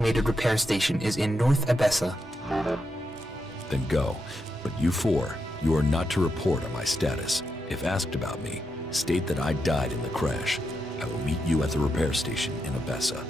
Automated repair station is in North Abessa. Then go. But you four, you are not to report on my status. If asked about me, state that I died in the crash. I will meet you at the repair station in Abessa.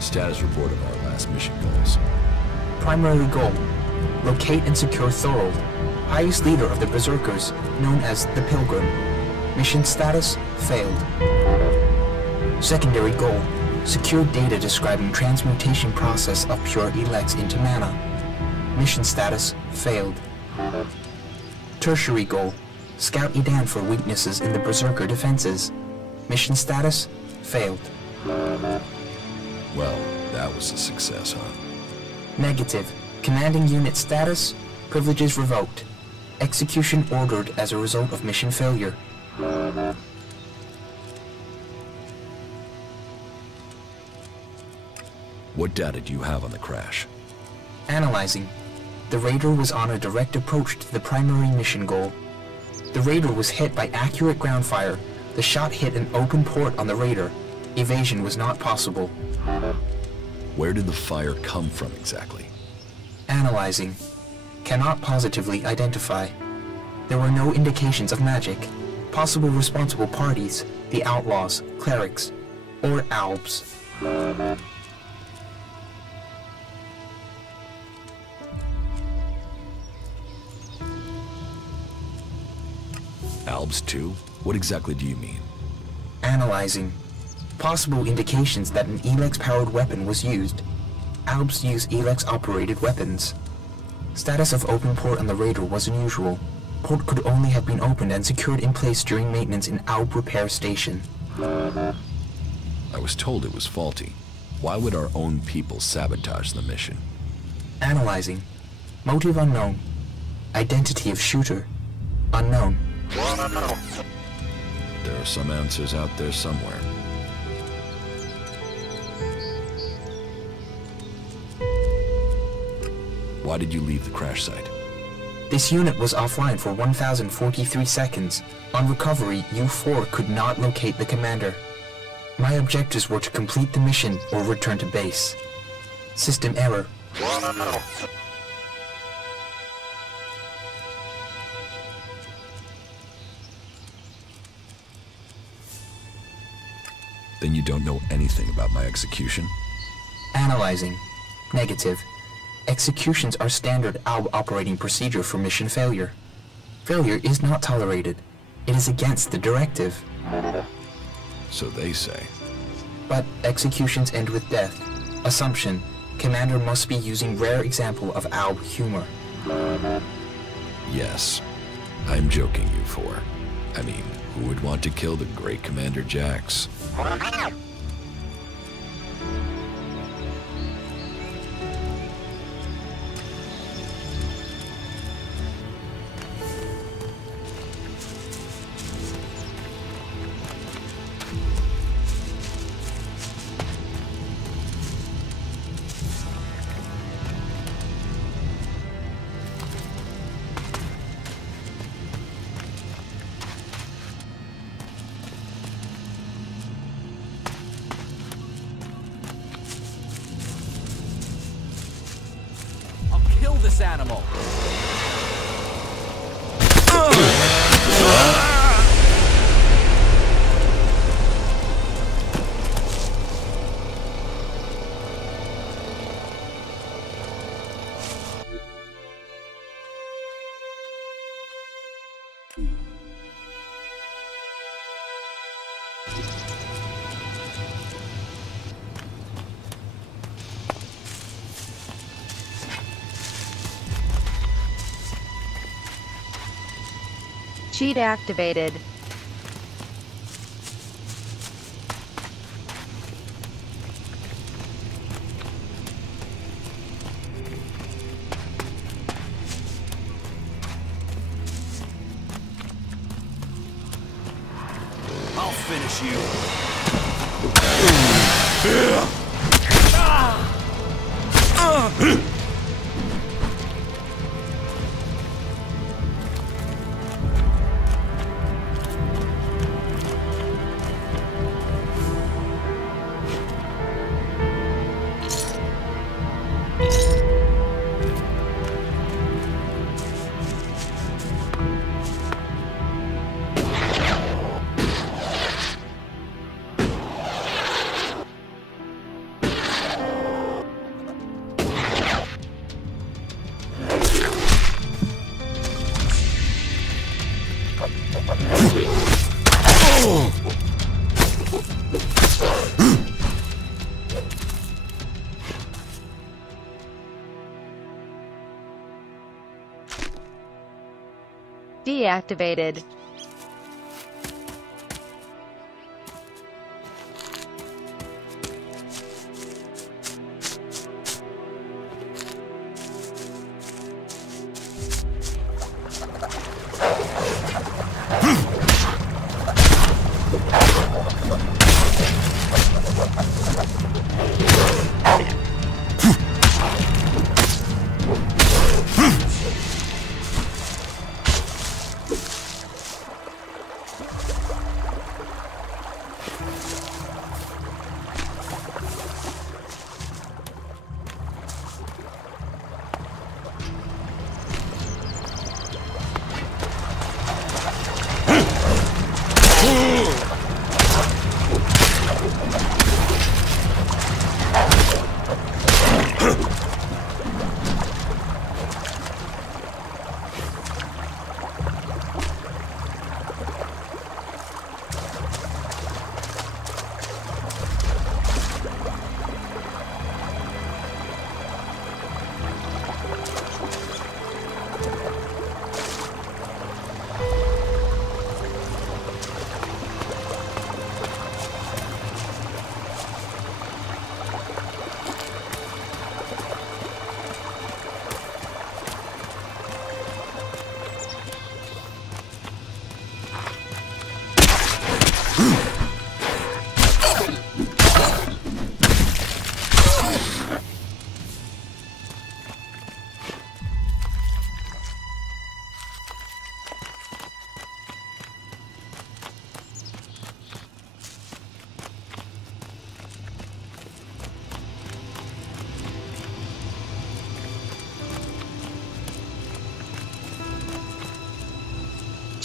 Status report of our last mission goals. Primary goal: locate and secure Thorold, highest leader of the Berserkers, known as the Pilgrim. Mission status: failed. Secondary goal: secure data describing transmutation process of pure ELEX into mana. Mission status: failed. Tertiary goal: scout Edan for weaknesses in the Berserker defenses. Mission status: failed. Well, that was a success, huh? Negative. Commanding unit status: privileges revoked. Execution ordered as a result of mission failure. What data do you have on the crash? Analyzing. The Raider was on a direct approach to the primary mission goal. The Raider was hit by accurate ground fire. The shot hit an open port on the Raider. Evasion was not possible. Where did the fire come from exactly? Analyzing. Cannot positively identify. There were no indications of magic. Possible responsible parties: the Outlaws, Clerics, or Albs. Albs 2? What exactly do you mean? Analyzing. Possible indications that an ELEX-powered weapon was used. Albs use ELEX-operated weapons. Status of open port on the radar was unusual. Port could only have been opened and secured in place during maintenance in Alb repair station. I was told it was faulty. Why would our own people sabotage the mission? Analyzing. Motive unknown. Identity of shooter unknown. There are some answers out there somewhere. Why did you leave the crash site? This unit was offline for 1,043 seconds. On recovery, U-4 could not locate the commander. My objectives were to complete the mission or return to base. System error. Then you don't know anything about my execution? Analyzing. Negative. Executions are standard ALB operating procedure for mission failure. Failure is not tolerated. It is against the directive. So they say. But executions end with death. Assumption. Commander must be using rare example of ALB humor. Yes. I'm joking, you four. I mean, who would want to kill the great Commander Jax? Kill this animal! Cheat activated. I'll finish you. Deactivated.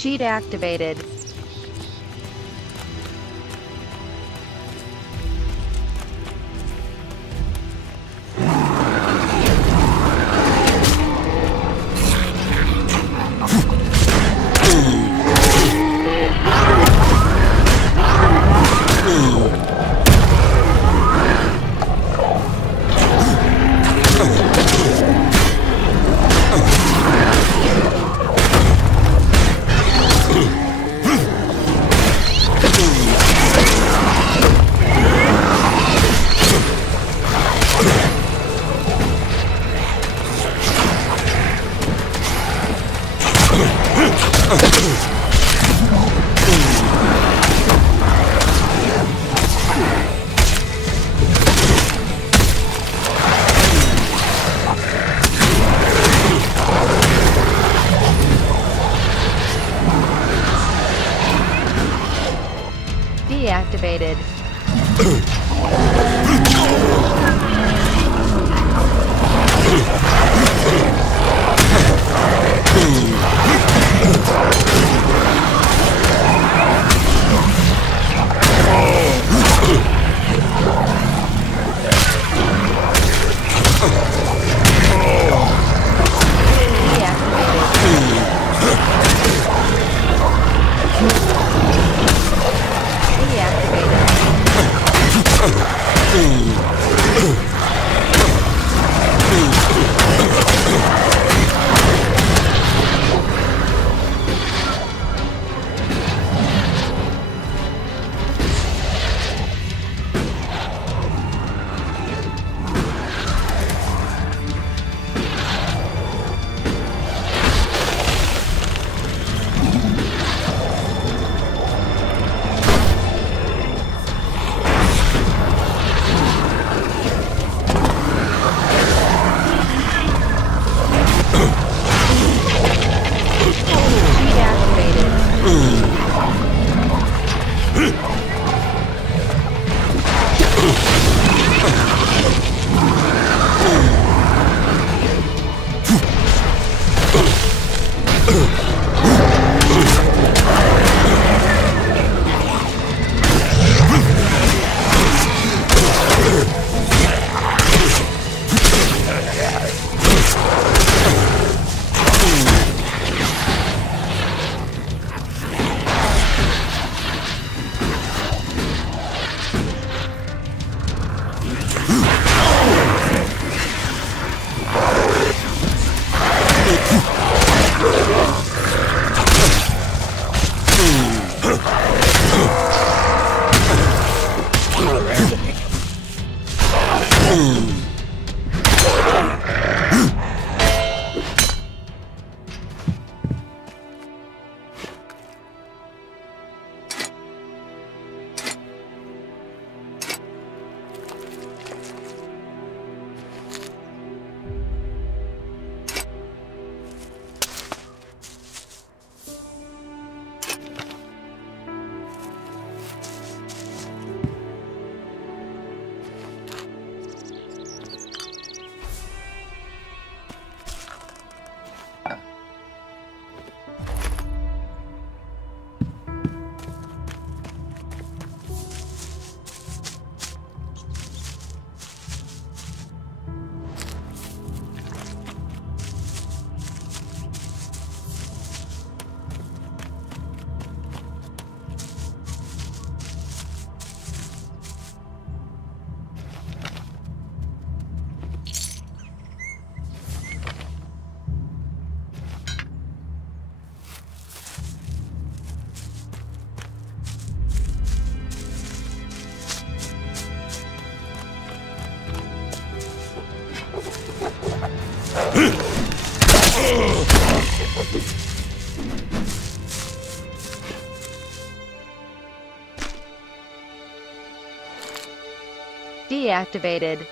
Cheat activated. Deactivated. deactivated.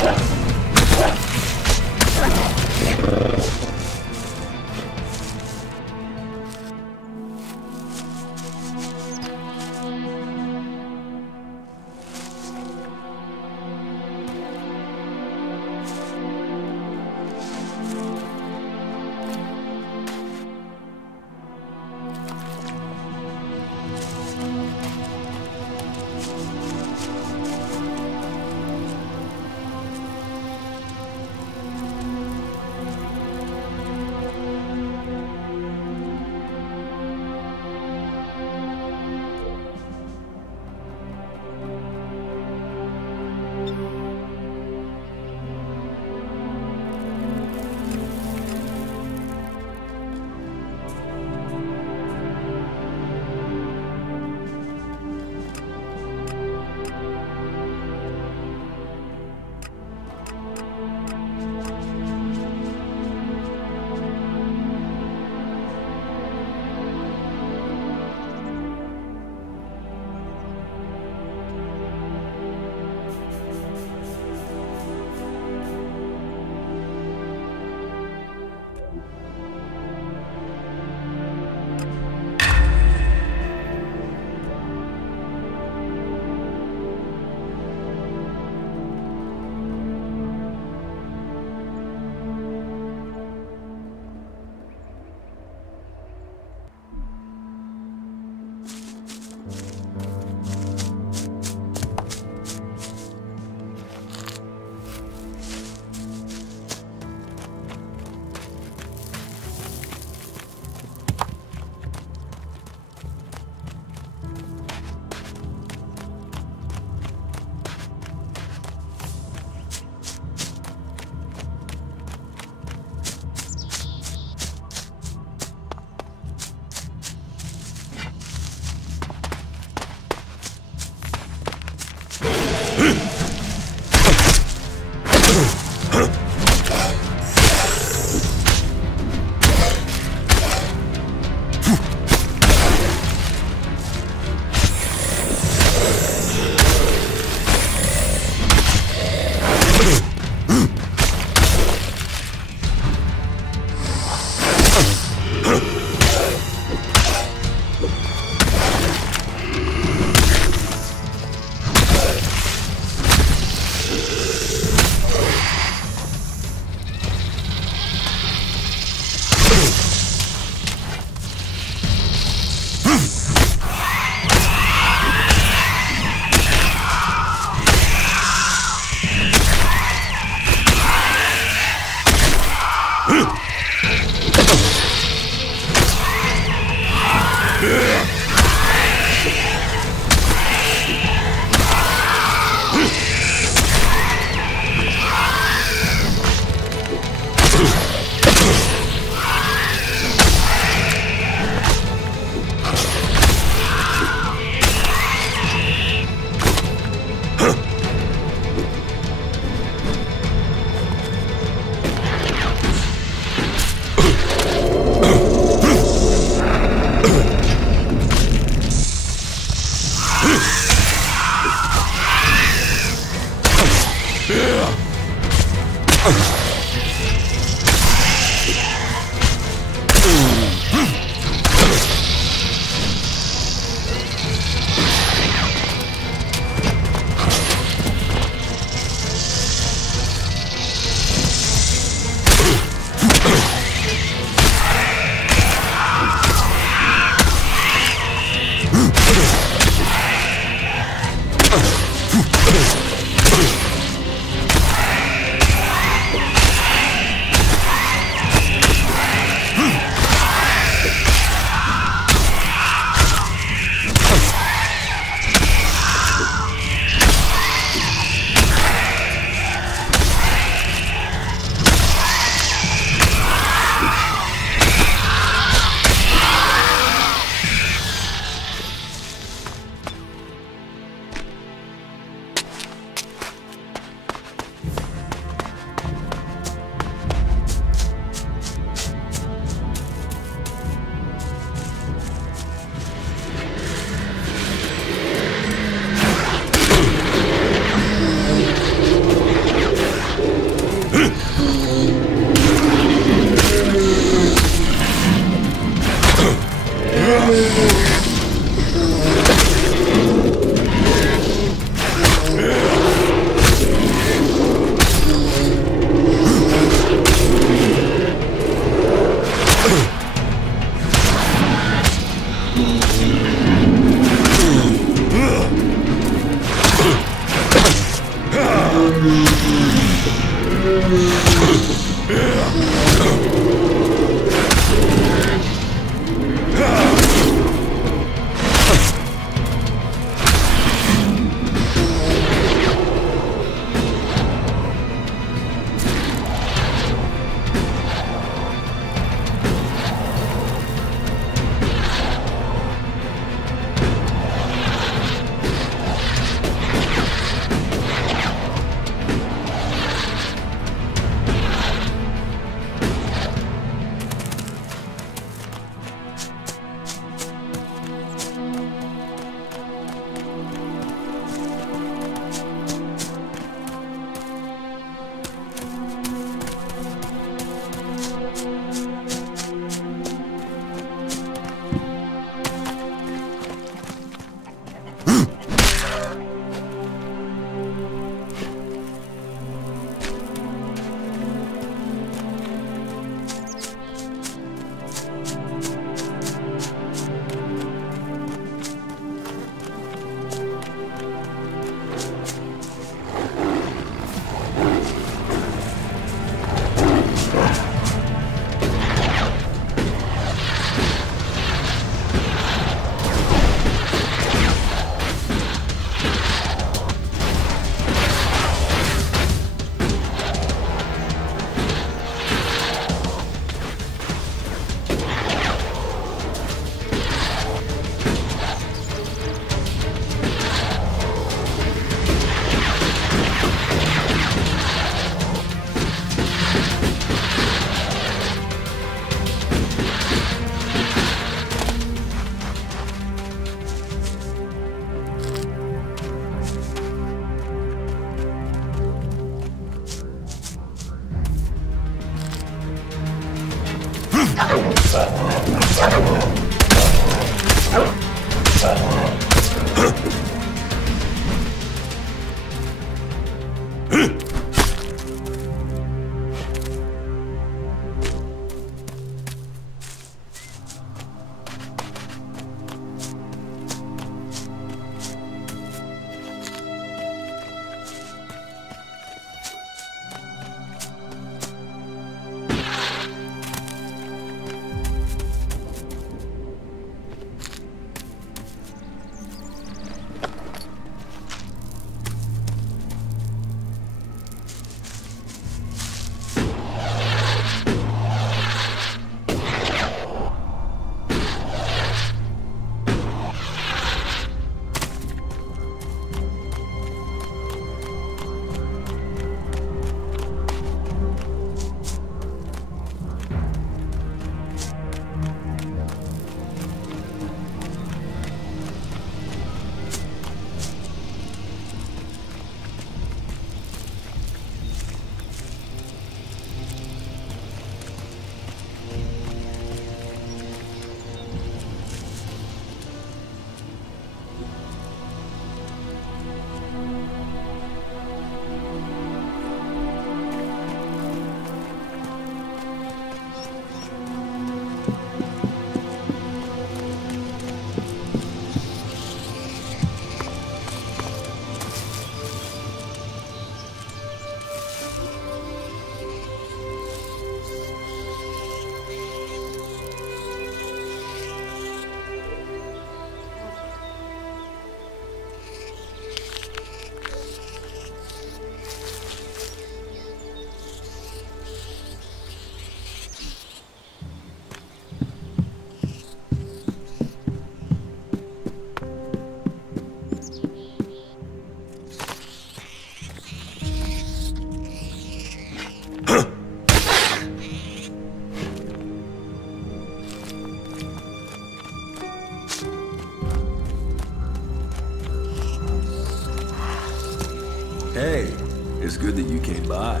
Hey, it's good that you came by.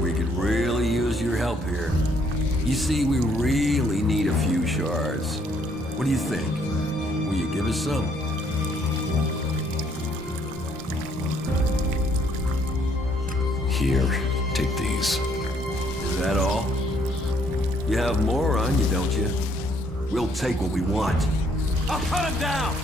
We could really use your help here. You see, we really need a few shards. What do you think? Will you give us some? Here, take these. Is that all? You have more on you, don't you? We'll take what we want. I'll cut him down!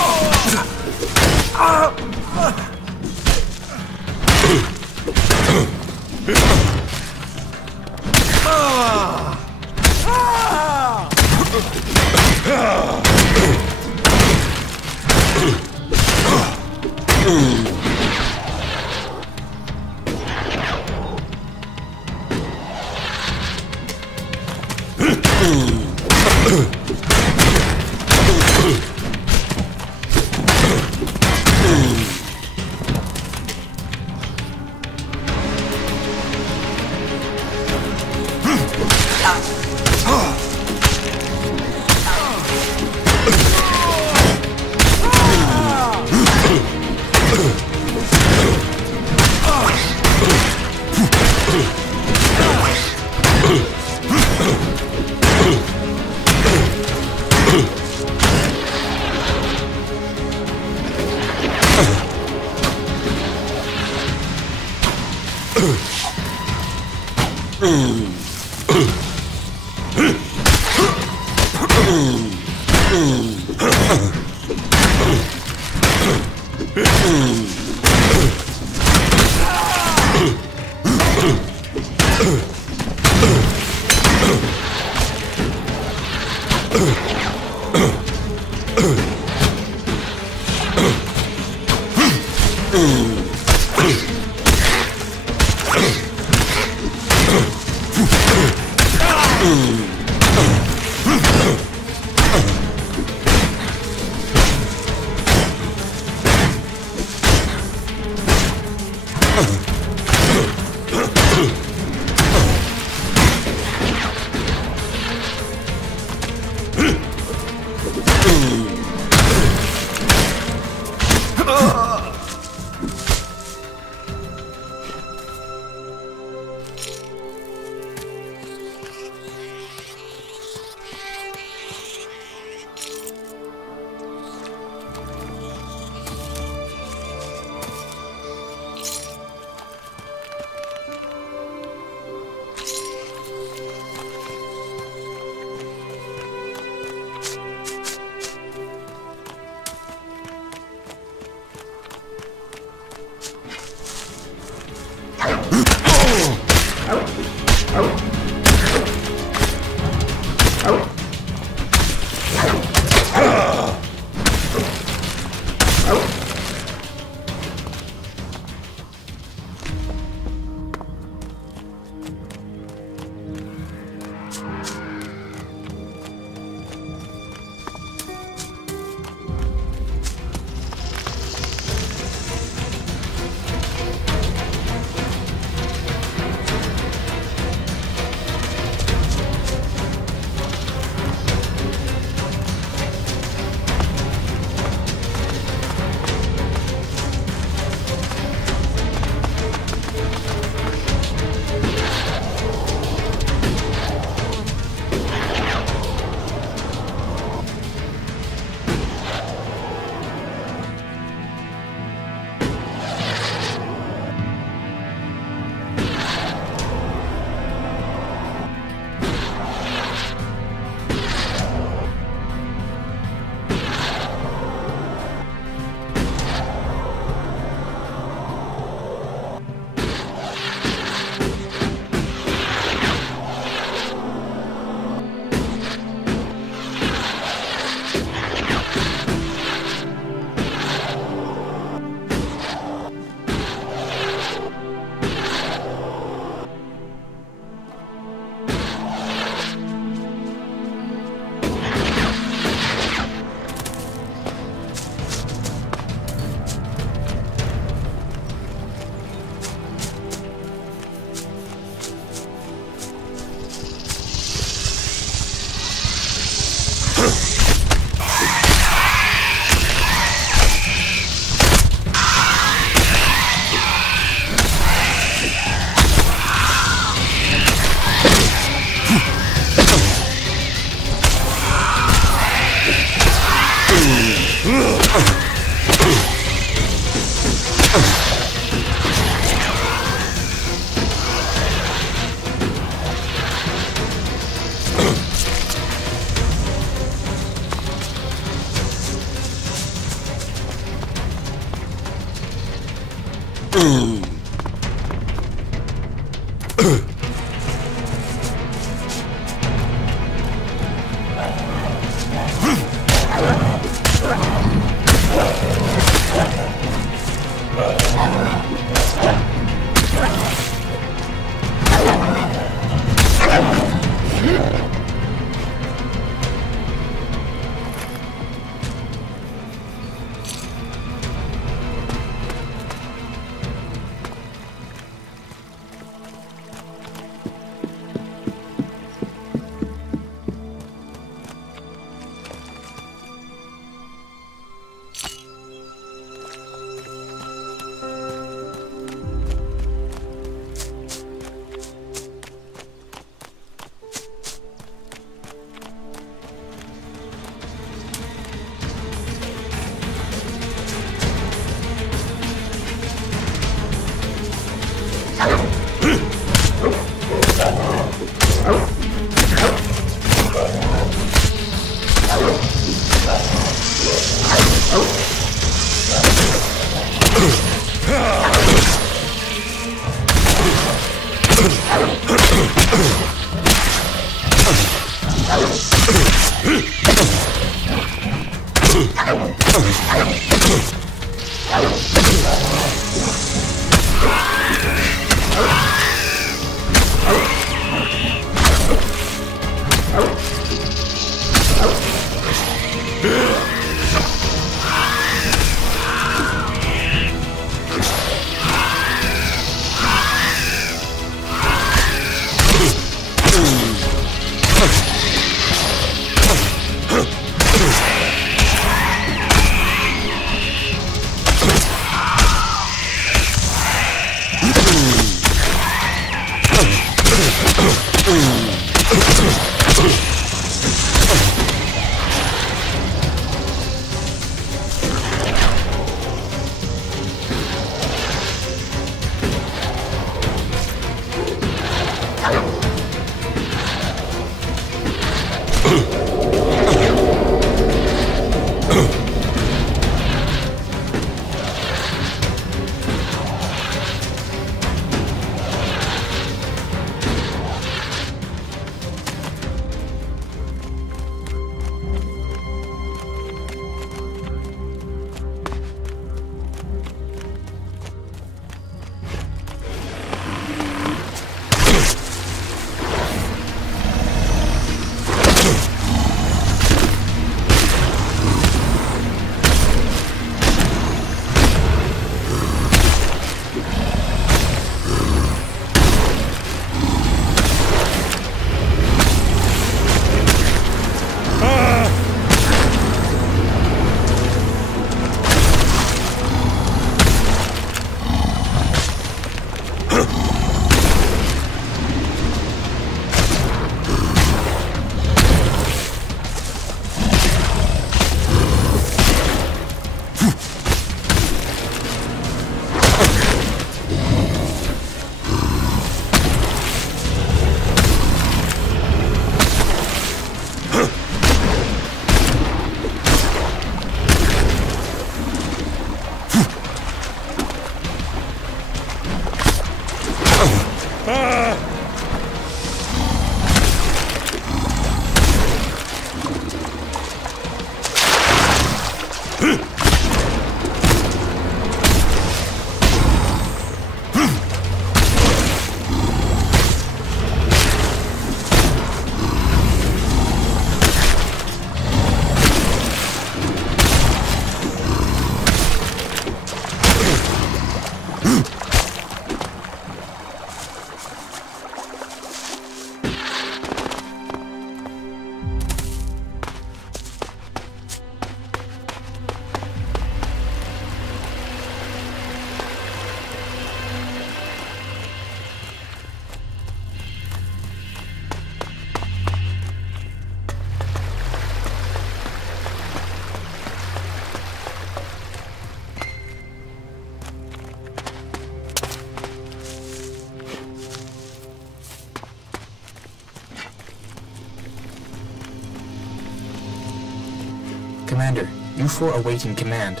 Commander, U4 awaiting command.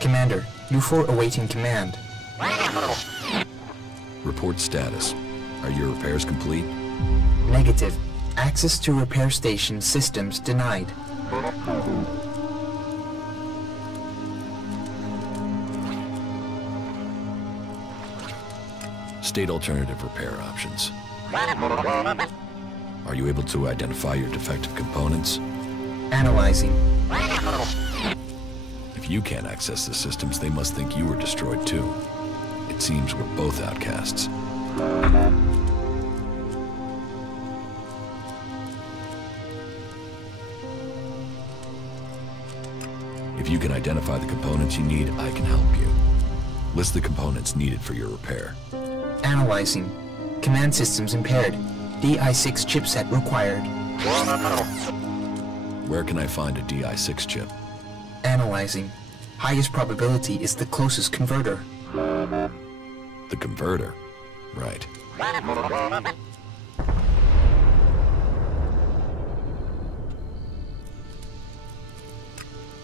Commander, U4 awaiting command. Report status. Are your repairs complete? Negative. Access to repair station systems denied. State alternative repair options. Are you able to identify your defective components? Analyzing. If you can't access the systems, they must think you were destroyed too. It seems we're both outcasts. If you can identify the components you need, I can help you. List the components needed for your repair. Analyzing. Command systems impaired. DI6 chipset required. Where can I find a DI6 chip? Analyzing. Highest probability is the closest converter. The converter? Right.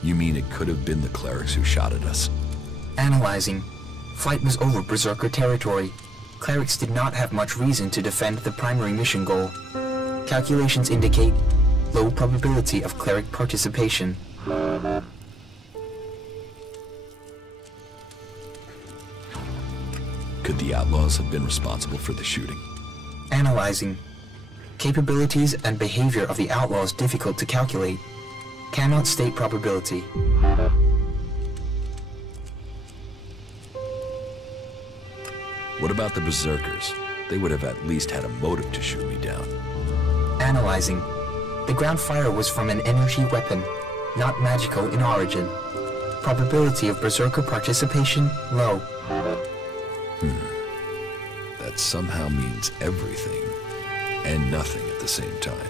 You mean it could have been the clerics who shot at us? Analyzing. Flight was over Berserker territory. Clerics did not have much reason to defend the primary mission goal. Calculations indicate low probability of cleric participation. Could the outlaws have been responsible for the shooting? Analyzing. Capabilities and behavior of the outlaws difficult to calculate. Cannot state probability. What about the berserkers? They would have at least had a motive to shoot me down. Analyzing. The ground fire was from an energy weapon, not magical in origin. Probability of berserker participation, low. That somehow means everything and nothing at the same time.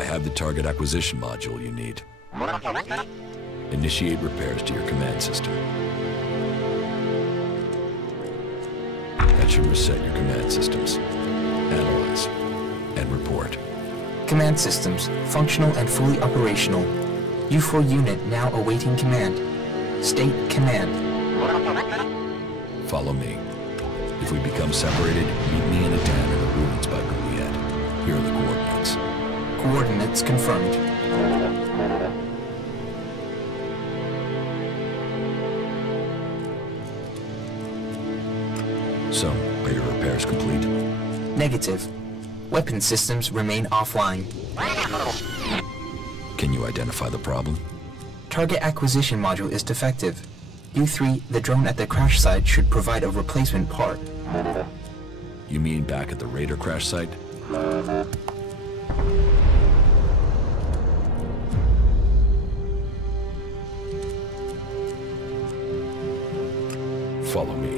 I have the target acquisition module you need. Initiate repairs to your command system. That should reset your command systems. Analyze and report. Command systems, functional and fully operational. U4 unit now awaiting command. State command. Follow me. If we become separated, meet me in a den in the ruins by Juliet. Here are the coordinates. Coordinates confirmed. So, are your repairs complete? Negative. Weapon systems remain offline. Can you identify the problem? Target acquisition module is defective. U3, the drone at the crash site should provide a replacement part. You mean back at the Raider crash site? Follow me.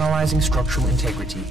analyzing structural integrity.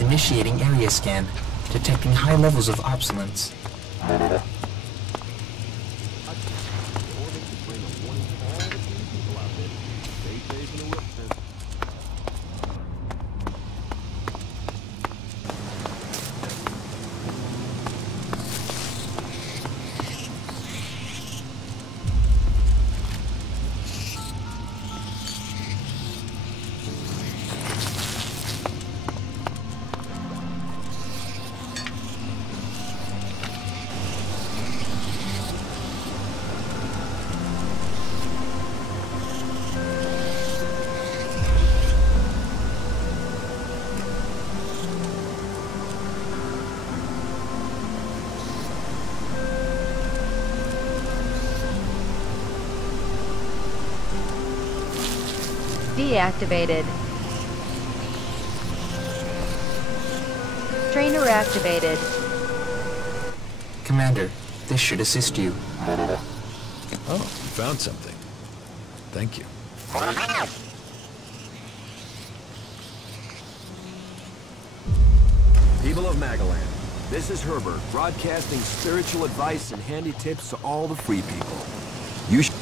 Initiating area scan, detecting high levels of obsolescence. Deactivated. Trainer activated. Commander, this should assist you. Oh, you found something. Thank you. People of Magallan, this is Herbert, broadcasting spiritual advice and handy tips to all the free people. You should...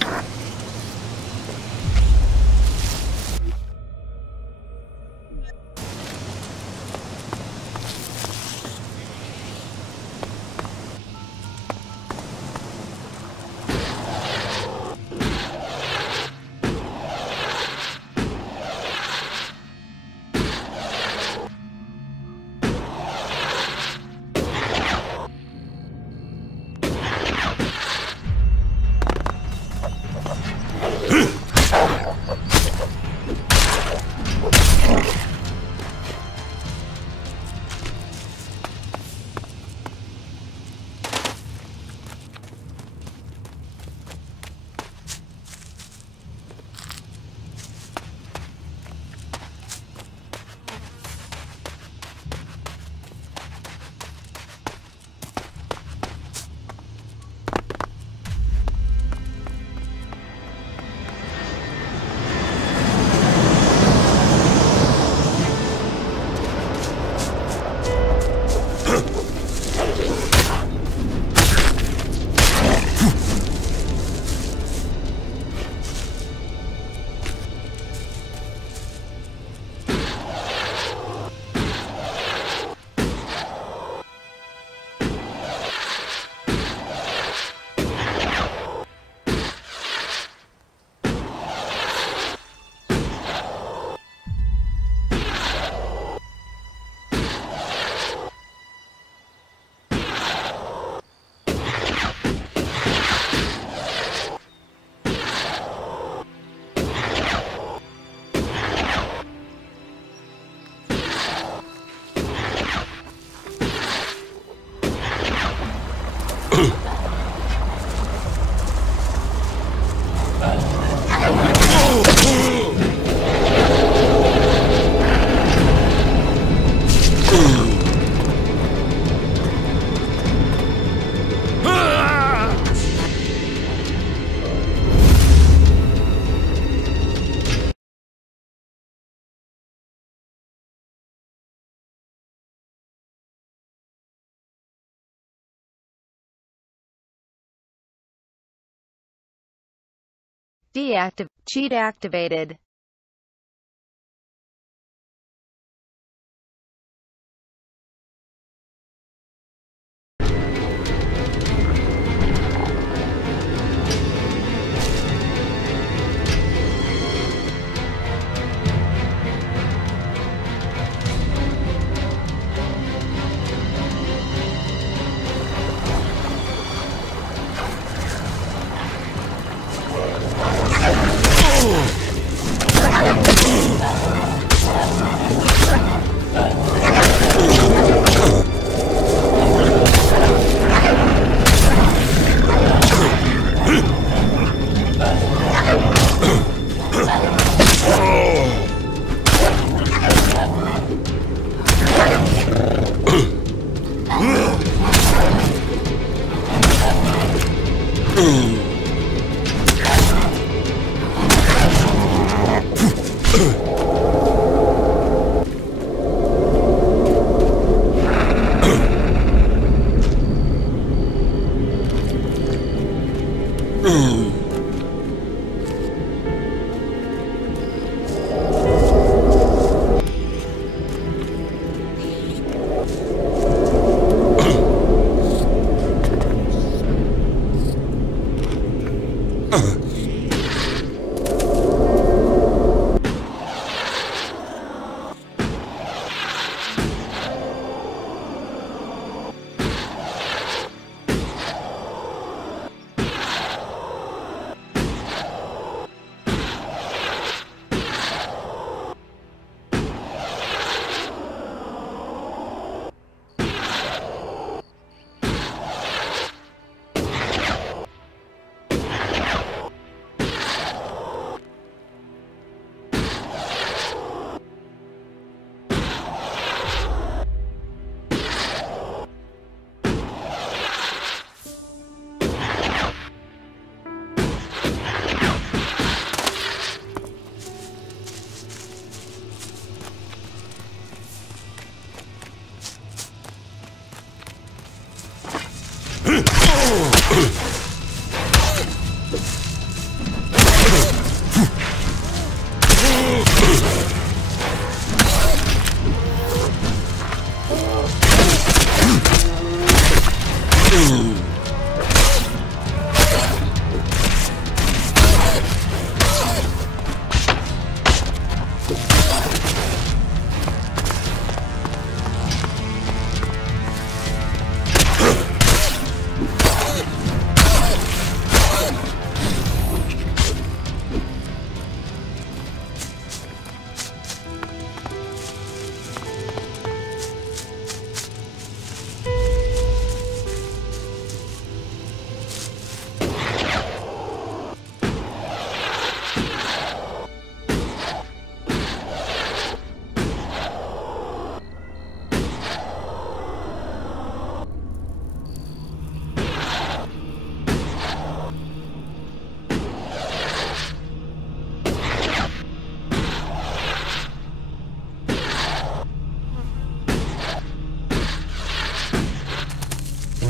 Cheat activated.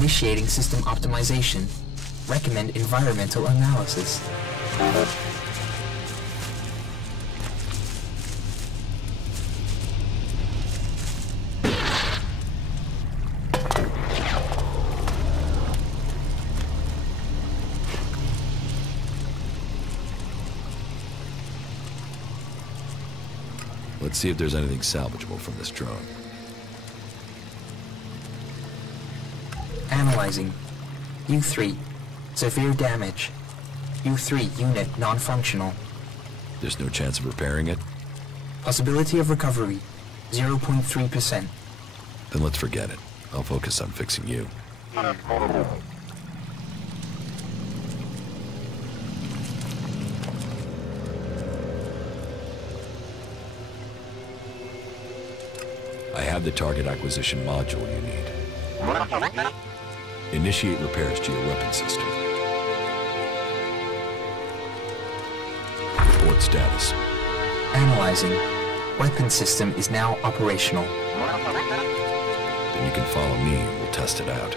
Initiating system optimization. Recommend environmental analysis. Let's see if there's anything salvageable from this drone. Analyzing. U3. Severe damage. U3 unit non-functional. There's no chance of repairing it? Possibility of recovery. 0.3%. Then let's forget it. I'll focus on fixing you. I have the target acquisition module you need. Initiate repairs to your weapon system. Report status. Analyzing. Weapon system is now operational. Then you can follow me and we'll test it out.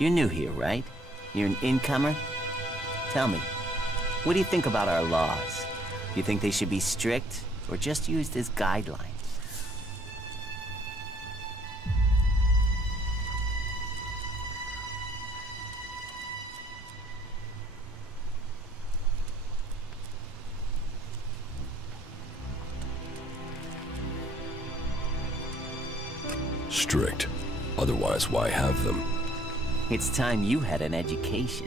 You're new here, right? You're an incomer? Tell me, what do you think about our laws? You think they should be strict, or just used as guidelines? Strict. Otherwise, why have them? It's time you had an education.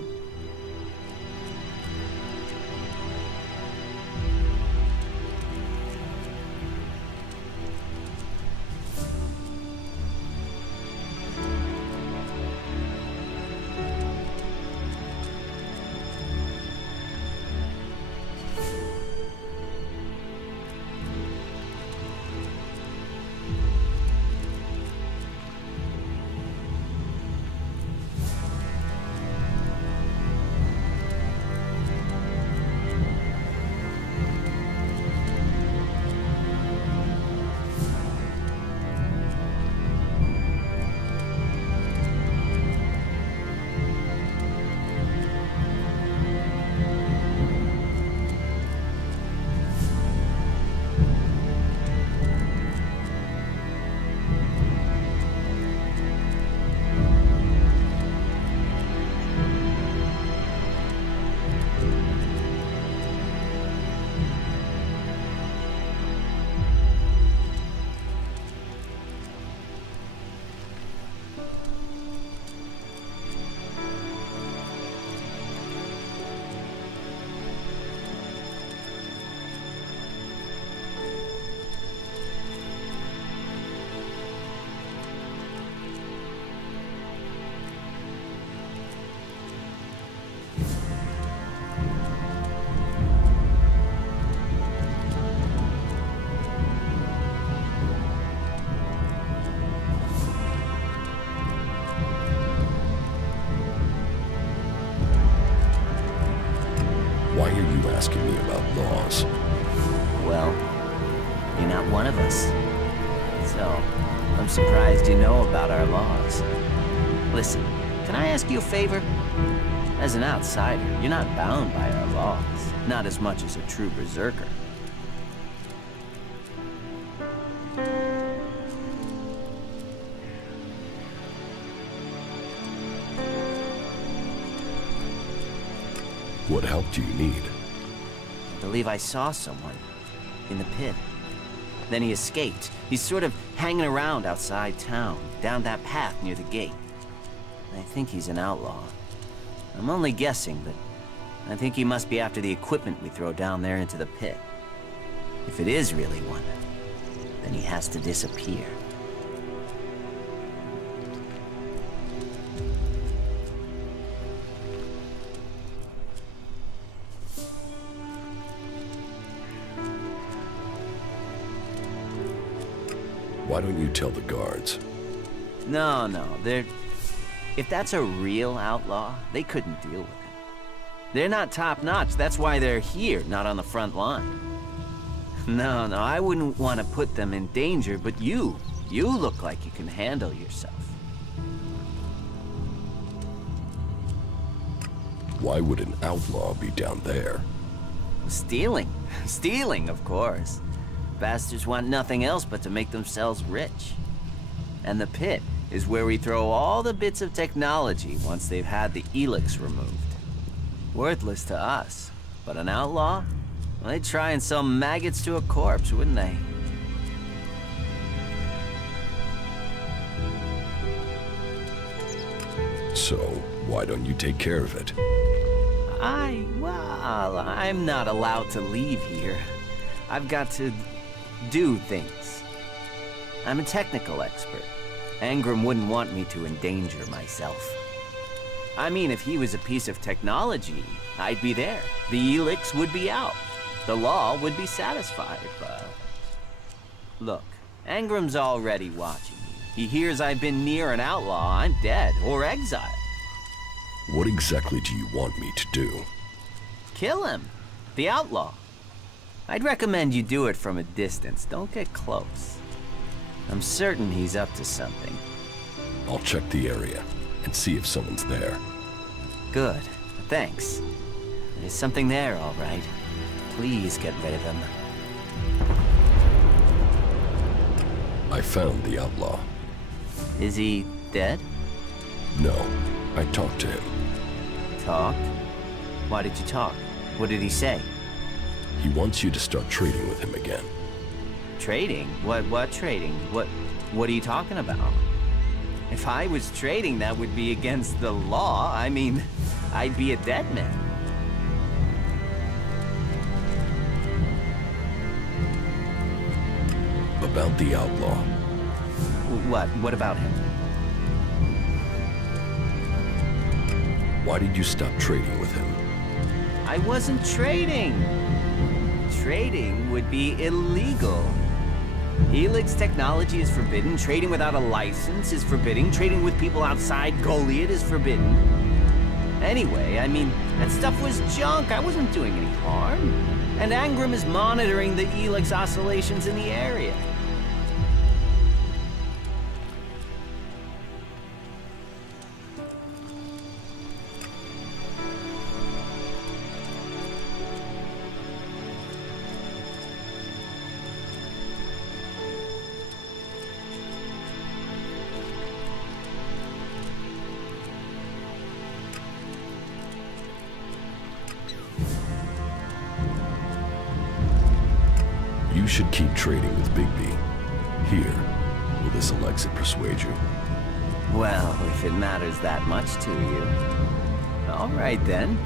Why are you asking me about laws? Well, you're not one of us. So, I'm surprised you know about our laws. Listen, can I ask you a favor? As an outsider, you're not bound by our laws. Not as much as a true berserker. What help do you need? I believe I saw someone in the pit. Then he escaped. He's sort of hanging around outside town, down that path near the gate. I think he's an outlaw. I'm only guessing, but I think he must be after the equipment we throw down there into the pit. If it is really one, then he has to disappear. Why don't you tell the guards? No, they're... If that's a real outlaw, they couldn't deal with him. They're not top-notch, that's why they're here, not on the front line. No, I wouldn't want to put them in danger, but you look like you can handle yourself. Why would an outlaw be down there? Stealing. Stealing, of course. Bastards want nothing else but to make themselves rich. And the pit is where we throw all the bits of technology once they've had the ELEX removed. Worthless to us, but an outlaw? Well, they'd try and sell maggots to a corpse, wouldn't they? So, why don't you take care of it? Well, I'm not allowed to leave here. I've got to do things. I'm a technical expert. Angram wouldn't want me to endanger myself. I mean, if he was a piece of technology, I'd be there. The ELEX would be out. The law would be satisfied, but... Look, Angram's already watching me. He hears I've been near an outlaw, I'm dead, or exiled. What exactly do you want me to do? Kill him. The outlaw. I'd recommend you do it from a distance. Don't get close. I'm certain he's up to something. I'll check the area. and see if someone's there. Good. Thanks. There's something there, all right. Please get rid of him. I found the outlaw. Is he dead? No, I talked to him. Talked? Why did you talk? What did he say? He wants you to start trading with him again. Trading? What trading? What are you talking about? If I was trading, that would be against the law. I mean, I'd be a dead man. About the outlaw. What? What about him? Why did you stop trading with him? I wasn't trading. Trading would be illegal. ELEX technology is forbidden. Trading without a license is forbidden. Trading with people outside Goliath is forbidden. Anyway, I mean, that stuff was junk. I wasn't doing any harm. And Angram is monitoring the ELEX oscillations in the area. You should keep trading with Bigby. Here, will this Elexit persuade you? Well, if it matters that much to you. All right then.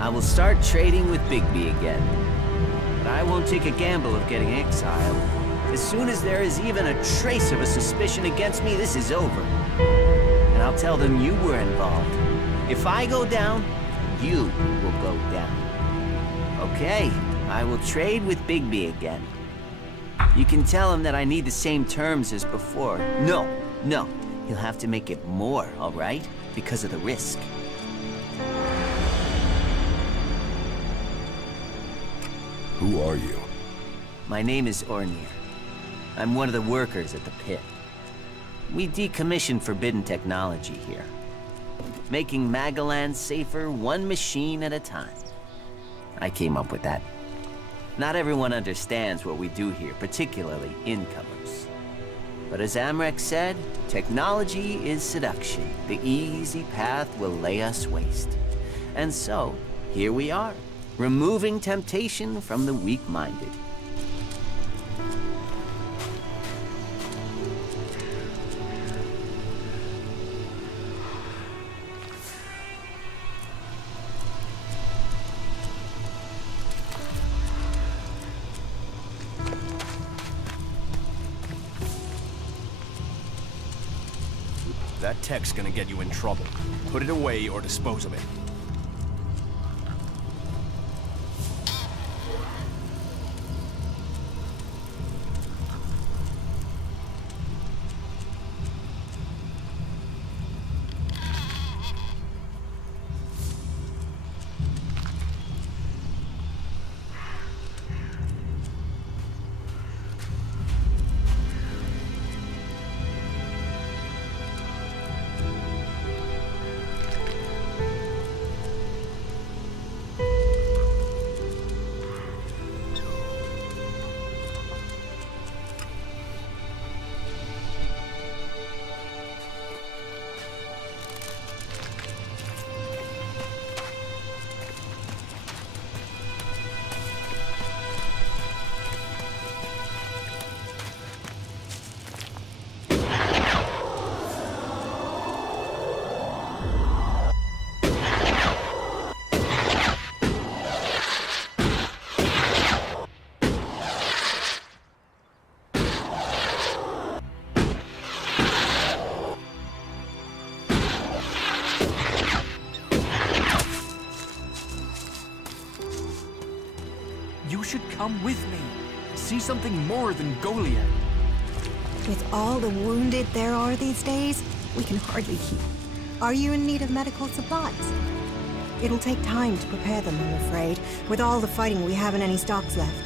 I will start trading with Bigby again. But I won't take a gamble of getting exiled. As soon as there is even a trace of a suspicion against me, this is over. And I'll tell them you were involved. If I go down, you will go down. Okay, I will trade with Bigby again. You can tell him that I need the same terms as before. No, he'll have to make it more, all right? Because of the risk. Who are you? My name is Ornir. I'm one of the workers at the pit. We decommission forbidden technology here, making Magalan safer one machine at a time. I came up with that. Not everyone understands what we do here, particularly incomers. But as Amrek said, technology is seduction. The easy path will lay us waste. And so, here we are, removing temptation from the weak-minded. That tech's gonna get you in trouble. Put it away or dispose of it. Come with me. See something more than Goliath. With all the wounded there are these days, we can hardly keep. Are you in need of medical supplies? It'll take time to prepare them, I'm afraid. With all the fighting, we haven't any stocks left.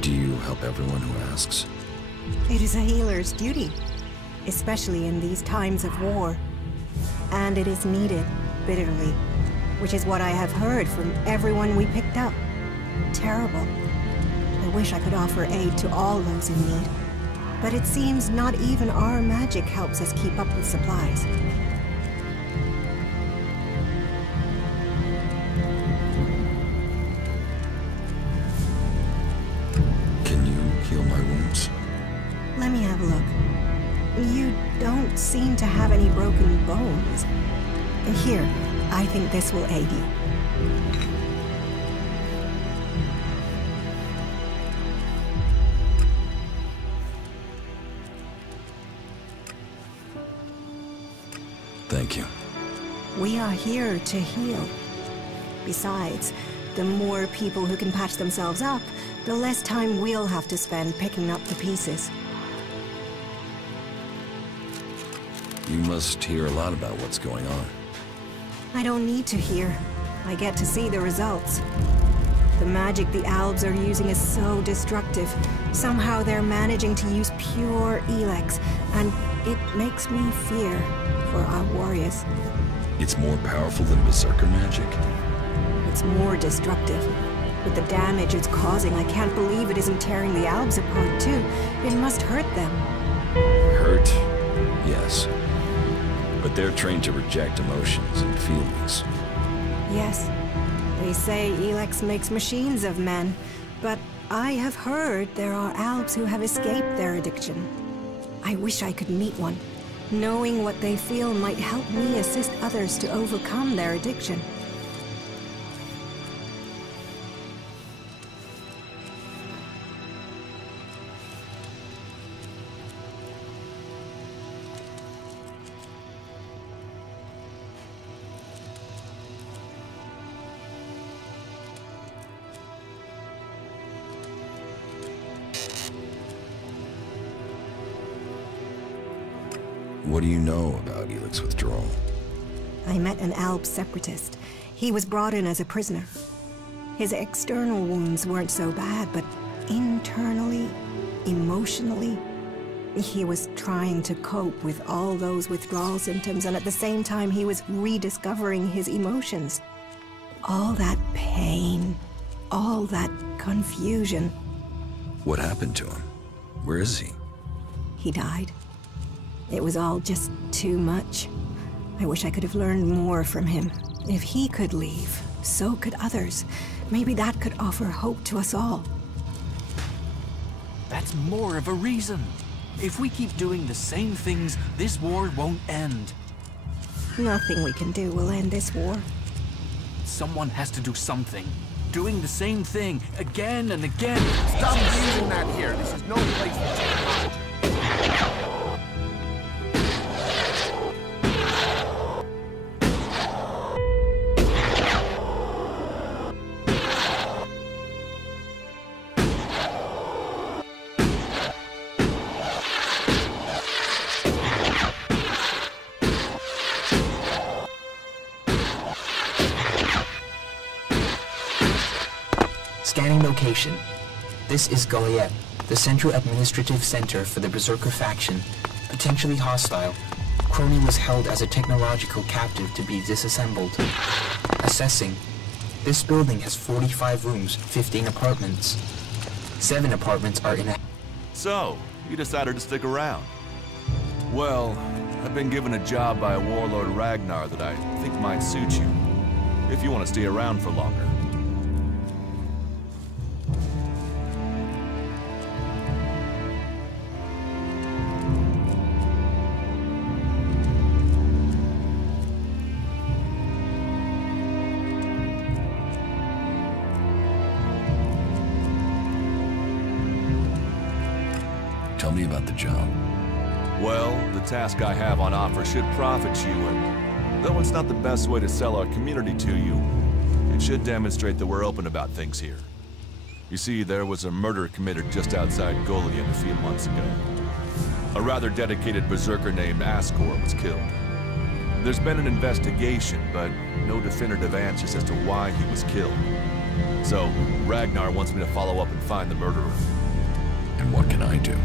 Do you help everyone who asks? It is a healer's duty, especially in these times of war. And it is needed, bitterly, which is what I have heard from everyone we picked up. Terrible. I wish I could offer aid to all those in need. But it seems not even our magic helps us keep up with supplies. Can you heal my wounds? Let me have a look. You don't seem to have any broken bones. Here, I think this will aid you. Thank you. We are here to heal. Besides, the more people who can patch themselves up, the less time we'll have to spend picking up the pieces. You must hear a lot about what's going on. I don't need to hear. I get to see the results. The magic the Albs are using is so destructive. Somehow they're managing to use pure ELEX, and it makes me fear for our warriors. It's more powerful than berserker magic? It's more destructive. With the damage it's causing, I can't believe it isn't tearing the Albs apart too. It must hurt them. Hurt? Yes. But they're trained to reject emotions and feelings. Yes. They say ELEX makes machines of men, but I have heard there are Albs who have escaped their addiction. I wish I could meet one. Knowing what they feel might help me assist others to overcome their addiction. What do you know about ELEX withdrawal? I met an Alb separatist. He was brought in as a prisoner. His external wounds weren't so bad, but internally, emotionally, he was trying to cope with all those withdrawal symptoms, and at the same time he was rediscovering his emotions. All that pain, all that confusion. What happened to him? Where is he? He died. It was all just too much. I wish I could have learned more from him. If he could leave, so could others. Maybe that could offer hope to us all. That's more of a reason. If we keep doing the same things, this war won't end. Nothing we can do will end this war. Someone has to do something. Doing the same thing again and again. Stop using that here. This is no place for technology. Scanning location. This is Dayot, the central administrative center for the Berserker faction. Potentially hostile. Crony was held as a technological captive to be disassembled. Assessing. This building has 45 rooms, 15 apartments. 7 apartments are in a... So, you decided to stick around. Well, I've been given a job by a warlord Ragnar that I think might suit you. If you want to stay around for longer. Tell me about the job. Well, the task I have on offer should profit you, and though it's not the best way to sell our community to you, it should demonstrate that we're open about things here. You see, there was a murder committed just outside Golian a few months ago. A rather dedicated berserker named Ascor was killed. There's been an investigation, but no definitive answers as to why he was killed. So, Ragnar wants me to follow up and find the murderer. And what can I do?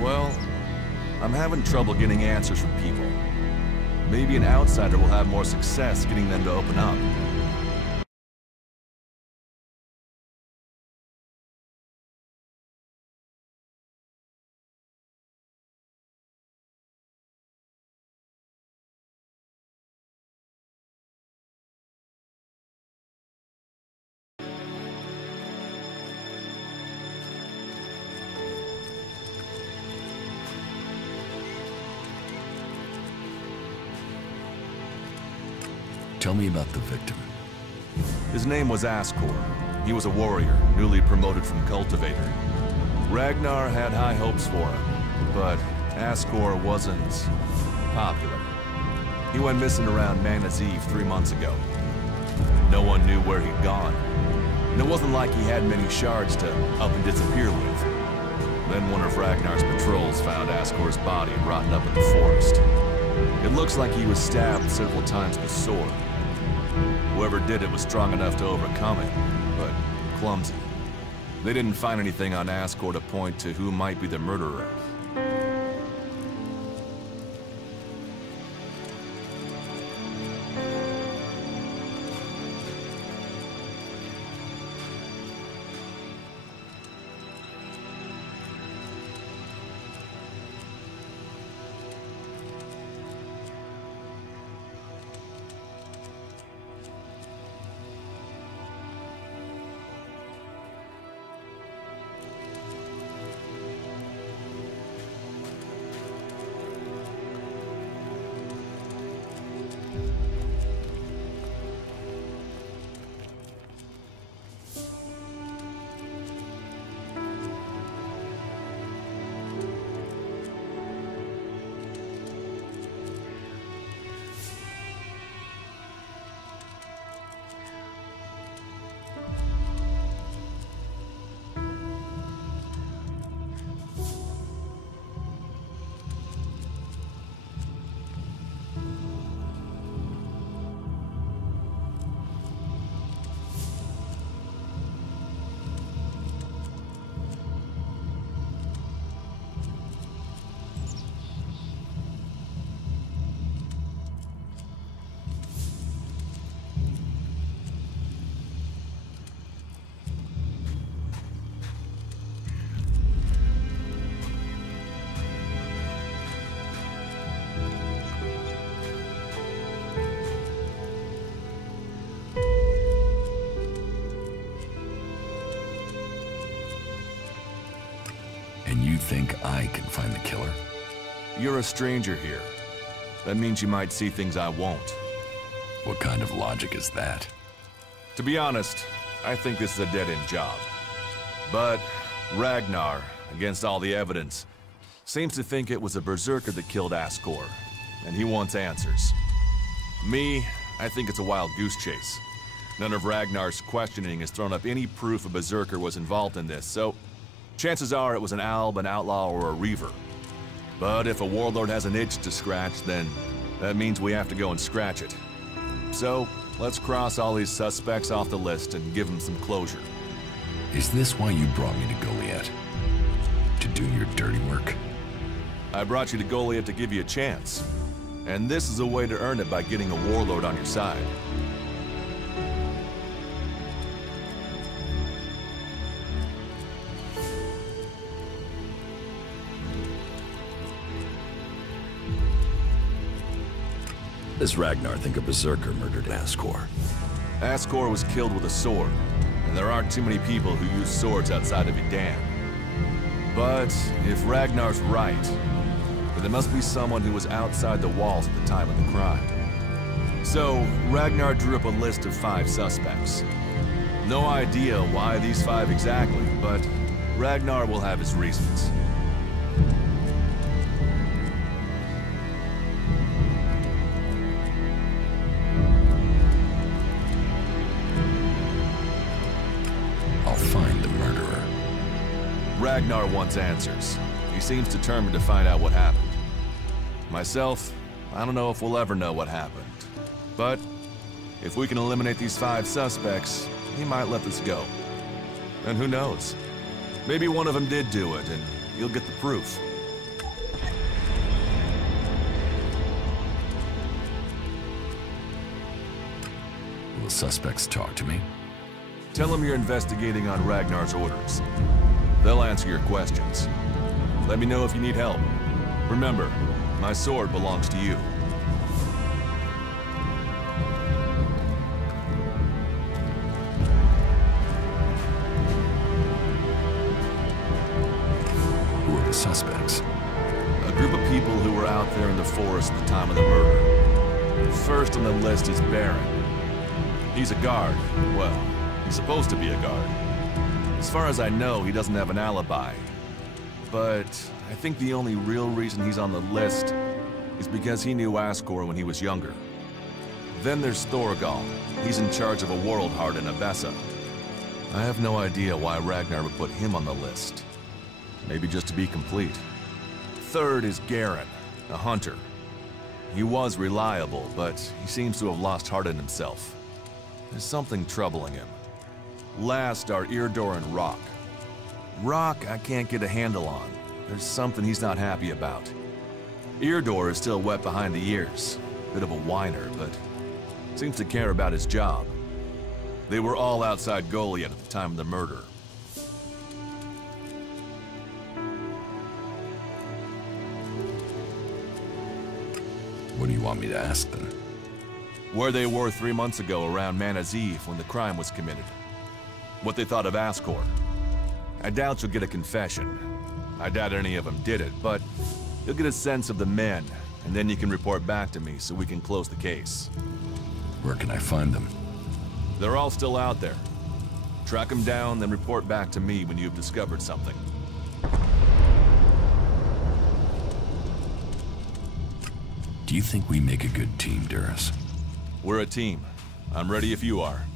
Well, I'm having trouble getting answers from people. Maybe an outsider will have more success getting them to open up. Tell me about the victim. His name was Ascor. He was a warrior, newly promoted from cultivator. Ragnar had high hopes for him, but Ascor wasn't popular. He went missing around Mana's Eve 3 months ago. No one knew where he'd gone. And it wasn't like he had many shards to up and disappear with. Then one of Ragnar's patrols found Ascor's body rotting up in the forest. It looks like he was stabbed several times with a sword. Whoever did it was strong enough to overcome it, but clumsy. They didn't find anything on Ascor to point to who might be the murderer. And you think I can find the killer? You're a stranger here. That means you might see things I won't. What kind of logic is that? To be honest, I think this is a dead-end job. But Ragnar, against all the evidence, seems to think it was a berserker that killed Ascor, and he wants answers. Me, I think it's a wild goose chase. None of Ragnar's questioning has thrown up any proof a berserker was involved in this, so chances are it was an alb, an outlaw, or a reaver. But if a warlord has an itch to scratch, then that means we have to go and scratch it. So, let's cross all these suspects off the list and give them some closure. Is this why you brought me to Goliath? To do your dirty work? I brought you to Goliath to give you a chance. And this is a way to earn it by getting a warlord on your side. Does Ragnar think a berserker murdered Ascor? Ascor was killed with a sword, and there aren't too many people who use swords outside of Idan. But if Ragnar's right, then there must be someone who was outside the walls at the time of the crime. So, Ragnar drew up a list of 5 suspects. No idea why these 5 exactly, but Ragnar will have his reasons. Ragnar wants answers. He seems determined to find out what happened. Myself, I don't know if we'll ever know what happened. But if we can eliminate these 5 suspects, he might let this go. And who knows? Maybe one of them did do it, and you'll get the proof. the suspects talk to me? Tell them you're investigating on Ragnar's orders. They'll answer your questions. Let me know if you need help. Remember, my sword belongs to you. Who are the suspects? A group of people who were out there in the forest at the time of the murder. First on the list is Baron. He's a guard. Well, he's supposed to be a guard. As far as I know, he doesn't have an alibi. But I think the only real reason he's on the list is because he knew Ascor when he was younger. Then there's Thorgal. He's in charge of a world heart in Abessa. I have no idea why Ragnar would put him on the list. Maybe just to be complete. Third is Garen, a hunter. He was reliable, but he seems to have lost heart in himself. There's something troubling him. Last are Irdor and Rock. Rock I can't get a handle on. There's something he's not happy about. Irdor is still wet behind the ears. Bit of a whiner, but seems to care about his job. They were all outside Goliath at the time of the murder. What do you want me to ask them? Where they were 3 months ago around Mana's Eve when the crime was committed. What they thought of Ascor. I doubt you'll get a confession. I doubt any of them did it, but you'll get a sense of the men, and then you can report back to me so we can close the case. Where can I find them? They're all still out there. Track them down, then report back to me when you've discovered something. Do you think we make a good team, Duras? We're a team. I'm ready if you are.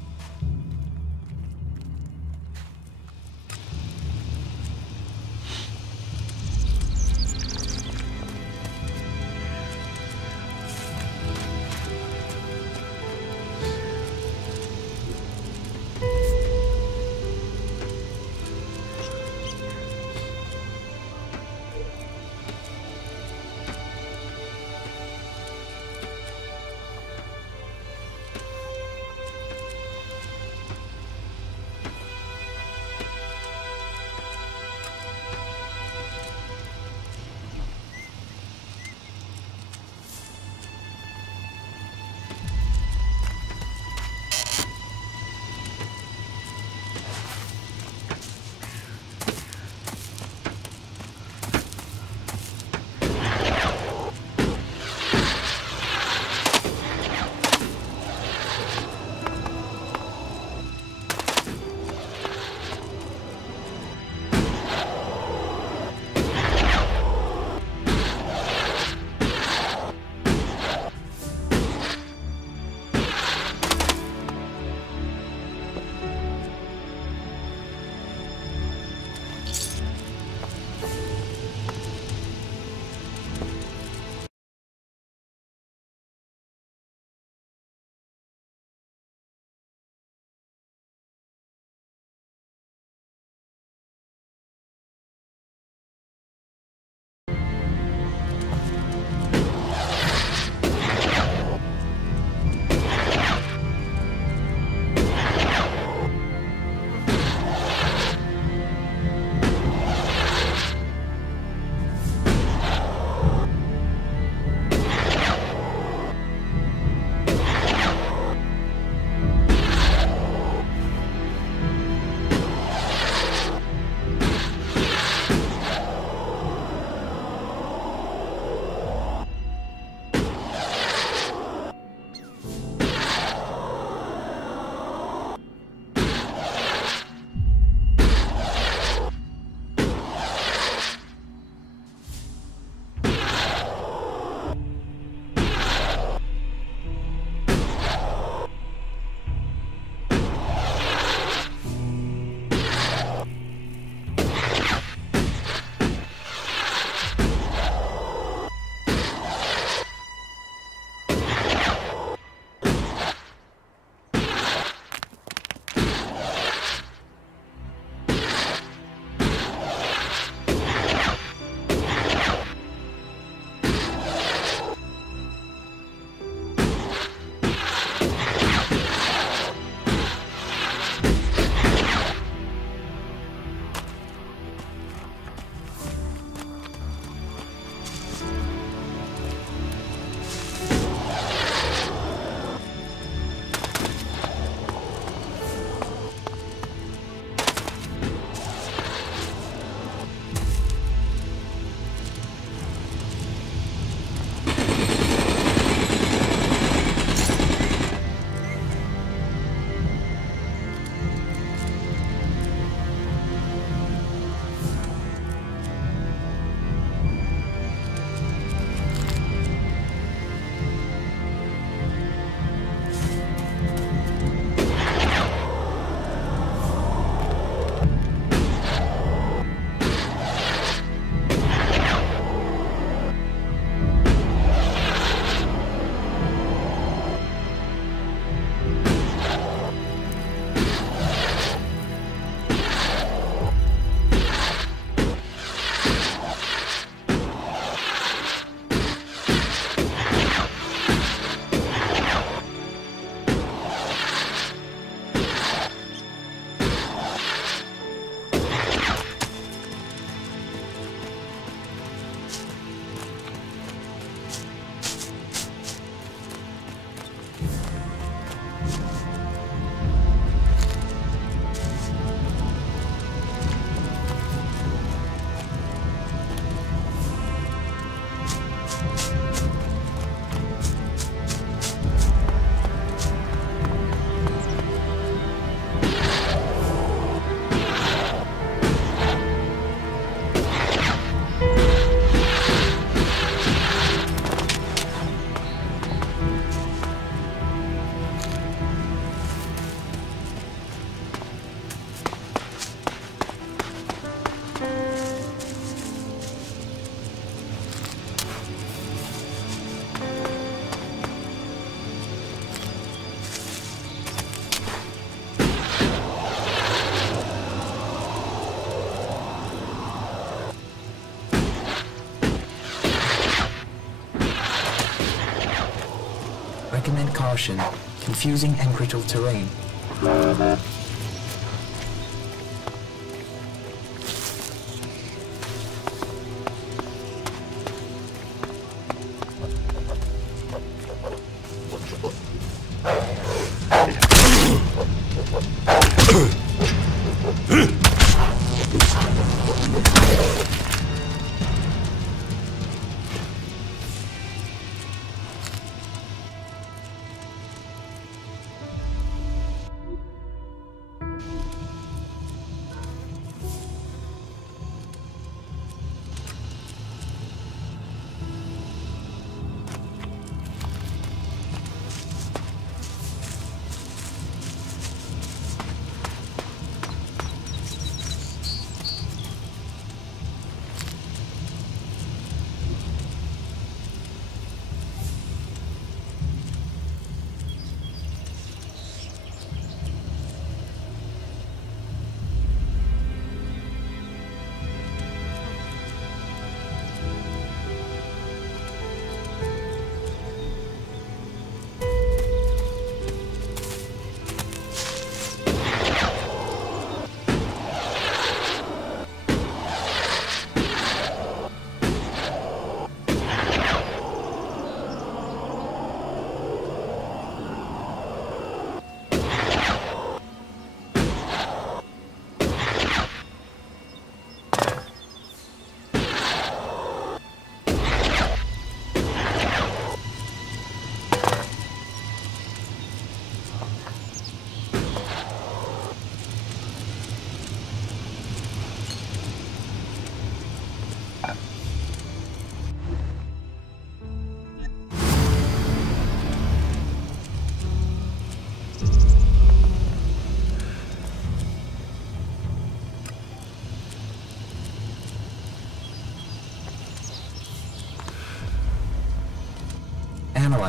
recommend caution, confusing and brittle terrain.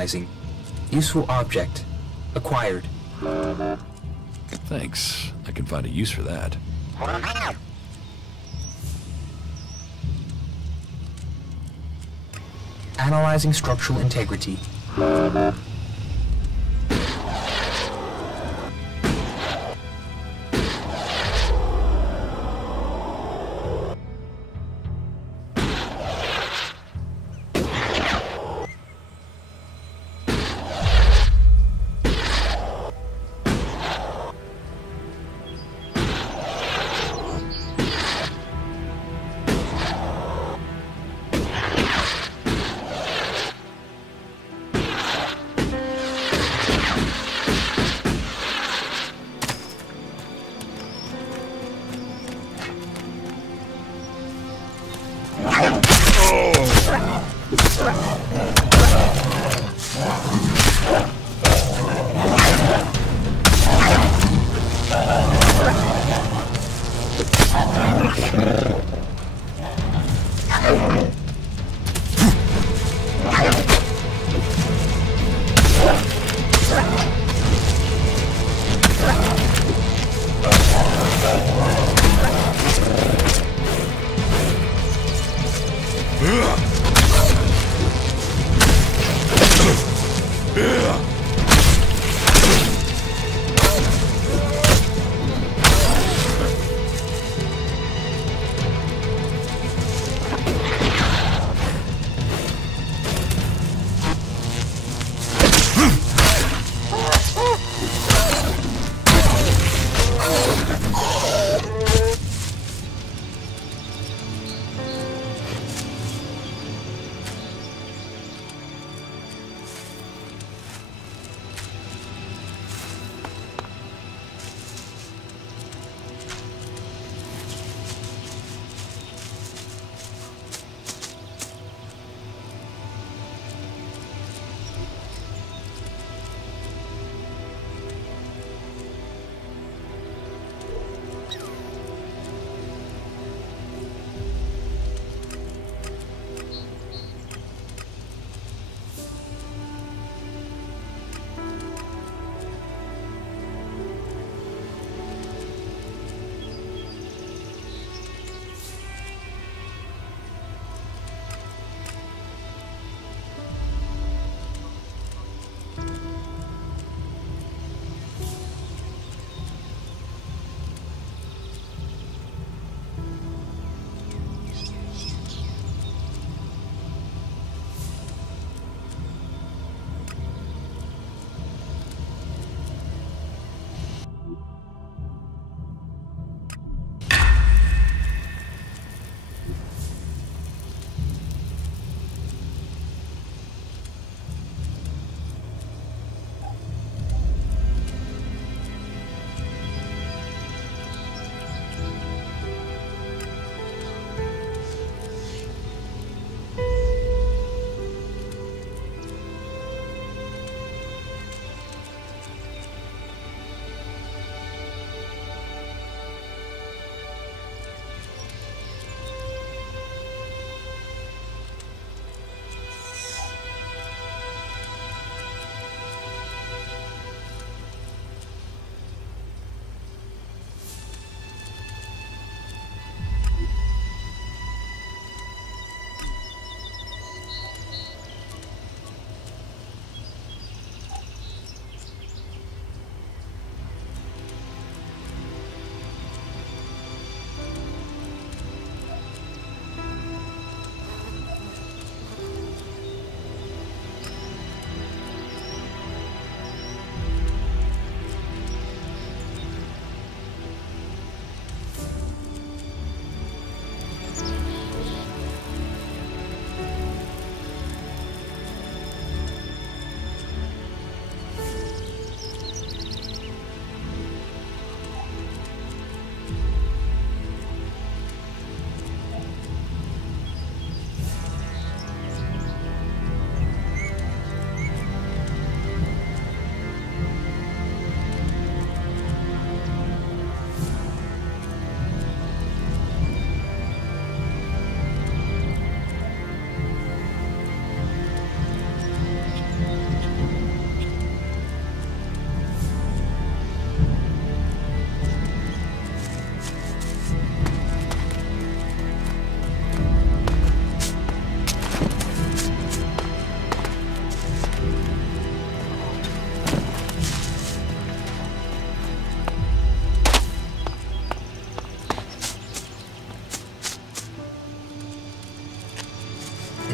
Analyzing. Useful object. Acquired. Thanks. I can find a use for that. Analyzing structural integrity.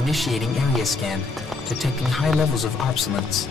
Initiating area scan. Detecting high levels of obsolescence.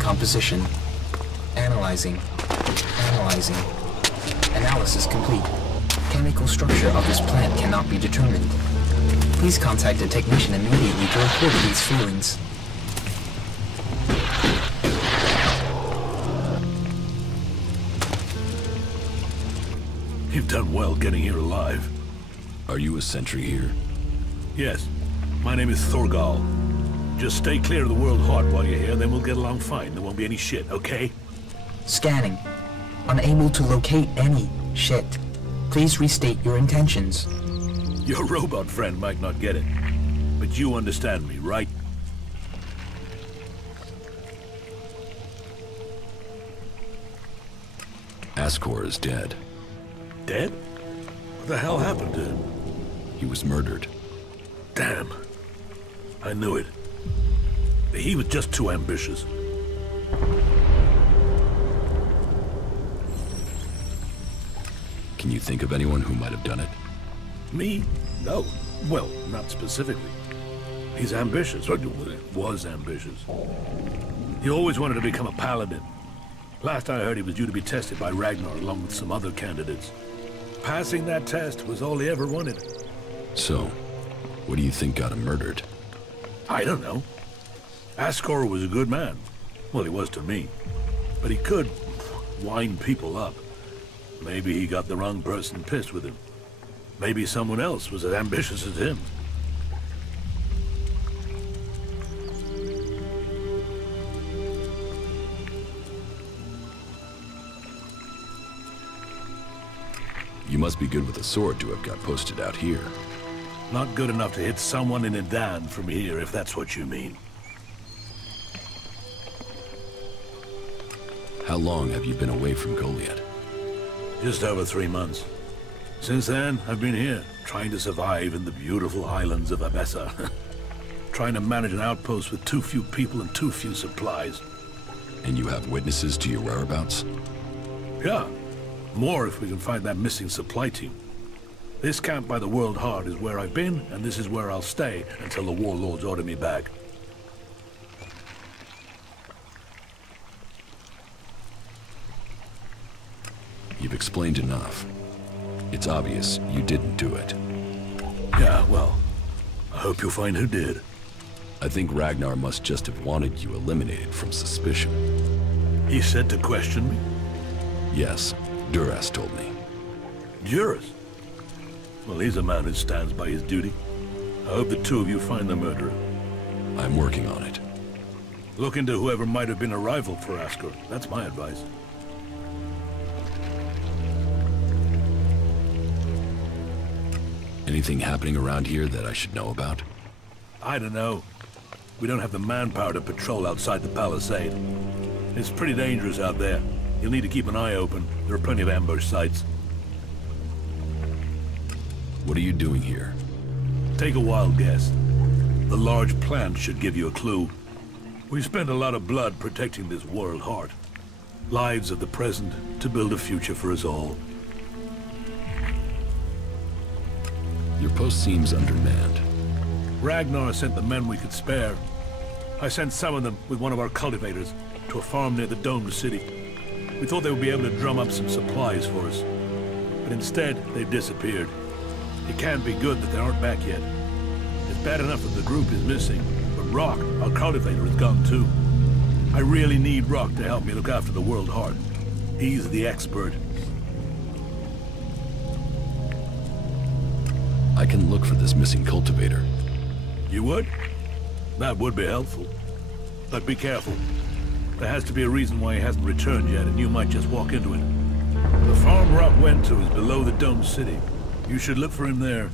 Composition. Analyzing. Analyzing. Analysis complete. Chemical structure of this plant cannot be determined. Please contact a technician immediately to report these feelings. You've done well getting here alive. Are you a sentry here? Yes. My name is Thorgal. Just stay clear of the world heart while you're here, then we'll get along fine. There won't be any shit, okay? Scanning. Unable to locate any shit. Please restate your intentions. Your robot friend might not get it, but you understand me, right? Ascor is dead. Dead? What the hell happened to him? He was murdered. Damn. I knew it. He was just too ambitious. Can you think of anyone who might have done it? Me? No. Well, not specifically. He's ambitious, or was ambitious. He always wanted to become a paladin. Last I heard, he was due to be tested by Ragnar along with some other candidates. Passing that test was all he ever wanted. So, what do you think got him murdered? I don't know. Ascor was a good man. Well, he was to me. But he could wind people up. Maybe he got the wrong person pissed with him. Maybe someone else was as ambitious as him. You must be good with a sword to have got posted out here. Not good enough to hit someone in Edan from here, if that's what you mean. How long have you been away from Goliath? Just over 3 months. Since then, I've been here, trying to survive in the beautiful islands of Abessa. Trying to manage an outpost with too few people and too few supplies. And you have witnesses to your whereabouts? Yeah. More if we can find that missing supply team. This camp by the World Heart is where I've been, and this is where I'll stay until the warlords order me back. You've explained enough. It's obvious you didn't do it. Yeah, well, I hope you'll find who did. I think Ragnar must just have wanted you eliminated from suspicion. He said to question me? Yes, Duras told me. Duras? Well, he's a man who stands by his duty. I hope the two of you find the murderer. I'm working on it. Look into whoever might have been a rival for Ascor. That's my advice. Anything happening around here that I should know about? I don't know. We don't have the manpower to patrol outside the palisade. It's pretty dangerous out there. You'll need to keep an eye open. There are plenty of ambush sites. What are you doing here? Take a wild guess. The large plant should give you a clue. We spent a lot of blood protecting this world heart. Lives of the present to build a future for us all. Your post seems undermanned. Ragnar sent the men we could spare. I sent some of them with one of our cultivators to a farm near the domed city. We thought they would be able to drum up some supplies for us. But instead, they've disappeared. It can't be good that they aren't back yet. It's bad enough that the group is missing, but Rock, our cultivator, is gone too. I really need Rock to help me look after the World Heart. He's the expert. I can look for this missing cultivator. You would? That would be helpful. But be careful. There has to be a reason why he hasn't returned yet, and you might just walk into it. The farm Rock went to is below the domed city. You should look for him there.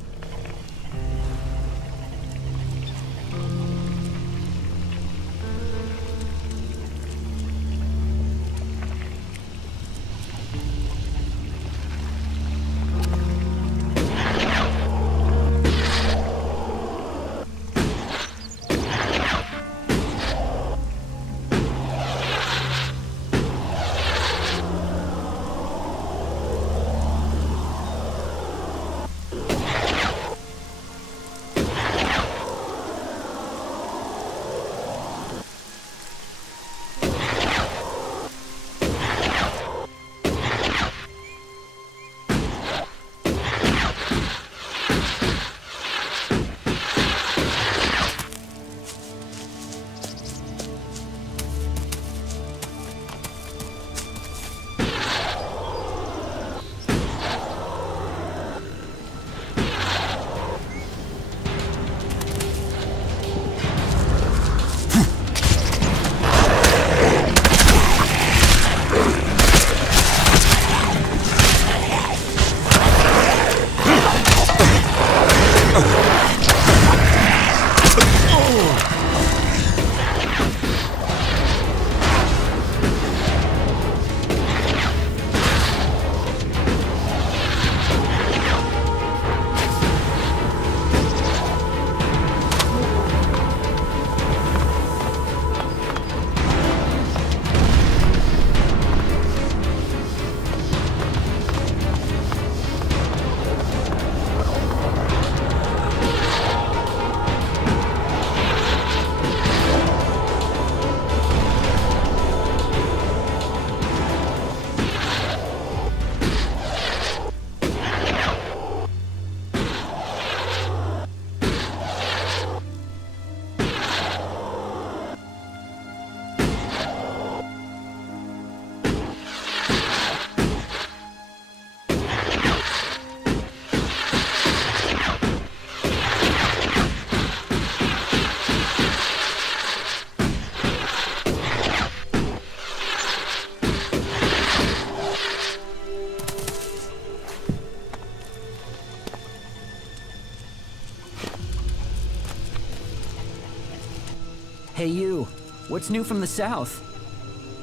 Hey you, what's new from the south?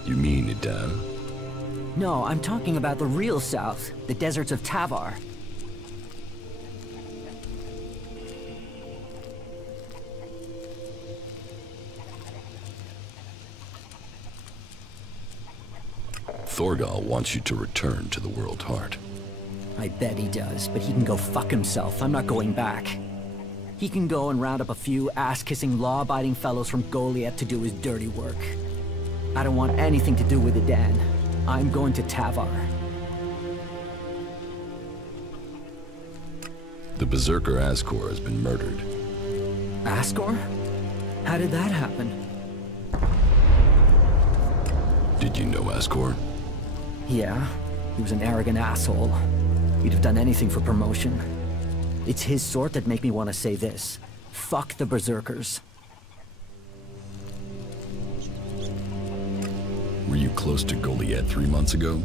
You mean Idan? No, I'm talking about the real south, the deserts of Tavar. Thorgal wants you to return to the World Heart. I bet he does, but he can go fuck himself. I'm not going back. He can go and round up a few ass-kissing, law-abiding fellows from Goliath to do his dirty work. I don't want anything to do with Idan. I'm going to Tavar. The Berserker Ascor has been murdered. Ascor? How did that happen? Did you know Ascor? Yeah, he was an arrogant asshole. He'd have done anything for promotion. It's his sort that make me want to say this. Fuck the Berserkers. Were you close to Goliath 3 months ago?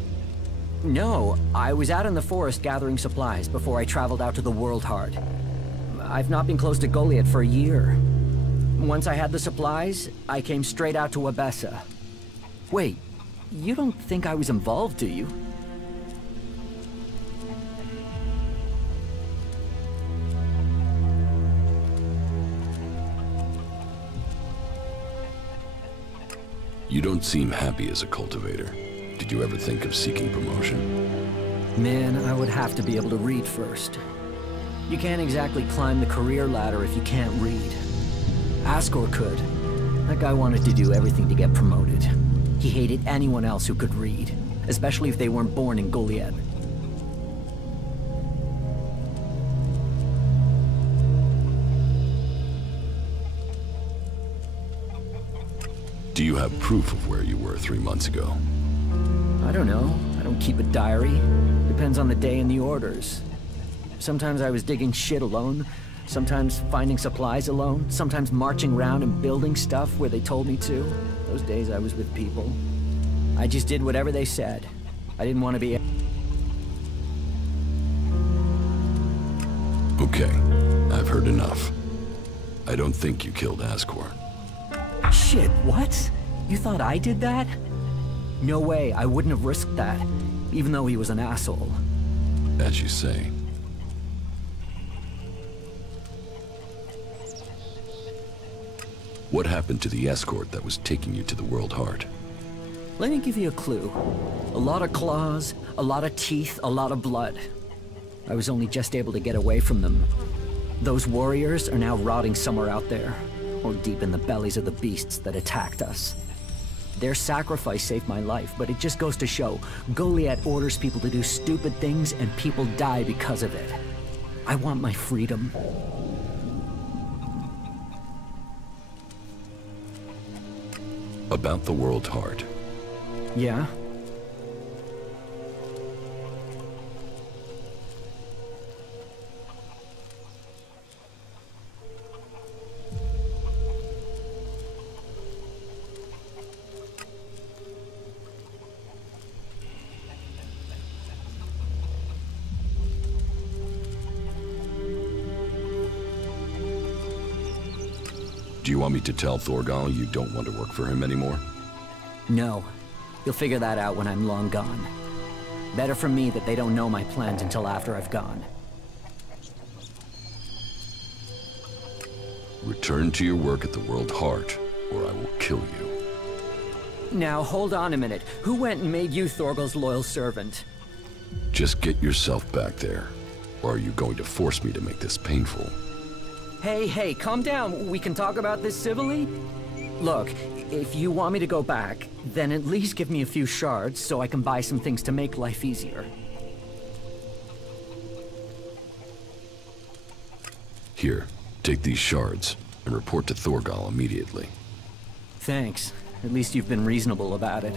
No, I was out in the forest gathering supplies before I traveled out to the World Heart. I've not been close to Goliath for a year. Once I had the supplies, I came straight out to Abessa. Wait, you don't think I was involved, do you? You don't seem happy as a cultivator. Did you ever think of seeking promotion? Man, I would have to be able to read first. You can't exactly climb the career ladder if you can't read. Ascor could. That guy wanted to do everything to get promoted. He hated anyone else who could read, especially if they weren't born in Goliath. Do you have proof of where you were 3 months ago? I don't know. I don't keep a diary. Depends on the day and the orders. Sometimes I was digging shit alone, sometimes finding supplies alone, sometimes marching around and building stuff where they told me to. Those days I was with people. I just did whatever they said. I didn't want to be... Okay, I've heard enough. I don't think you killed Ascor. Shit, what? You thought I did that? No way, I wouldn't have risked that, even though he was an asshole. As you say. What happened to the escort that was taking you to the World Heart? Let me give you a clue. A lot of claws, a lot of teeth, a lot of blood. I was only just able to get away from them. Those warriors are now rotting somewhere out there, or deep in the bellies of the beasts that attacked us. Their sacrifice saved my life, but it just goes to show, Goliath orders people to do stupid things and people die because of it. I want my freedom. About the World Heart. Yeah? Do you want me to tell Thorgal you don't want to work for him anymore? No. You'll figure that out when I'm long gone. Better for me that they don't know my plans until after I've gone. Return to your work at the World Heart, or I will kill you. Now, hold on a minute. Who went and made you Thorgal's loyal servant? Just get yourself back there. Or are you going to force me to make this painful? Hey, calm down. We can talk about this civilly? Look, if you want me to go back, then at least give me a few shards so I can buy some things to make life easier. Here, take these shards, and report to Thorgal immediately. Thanks. At least you've been reasonable about it.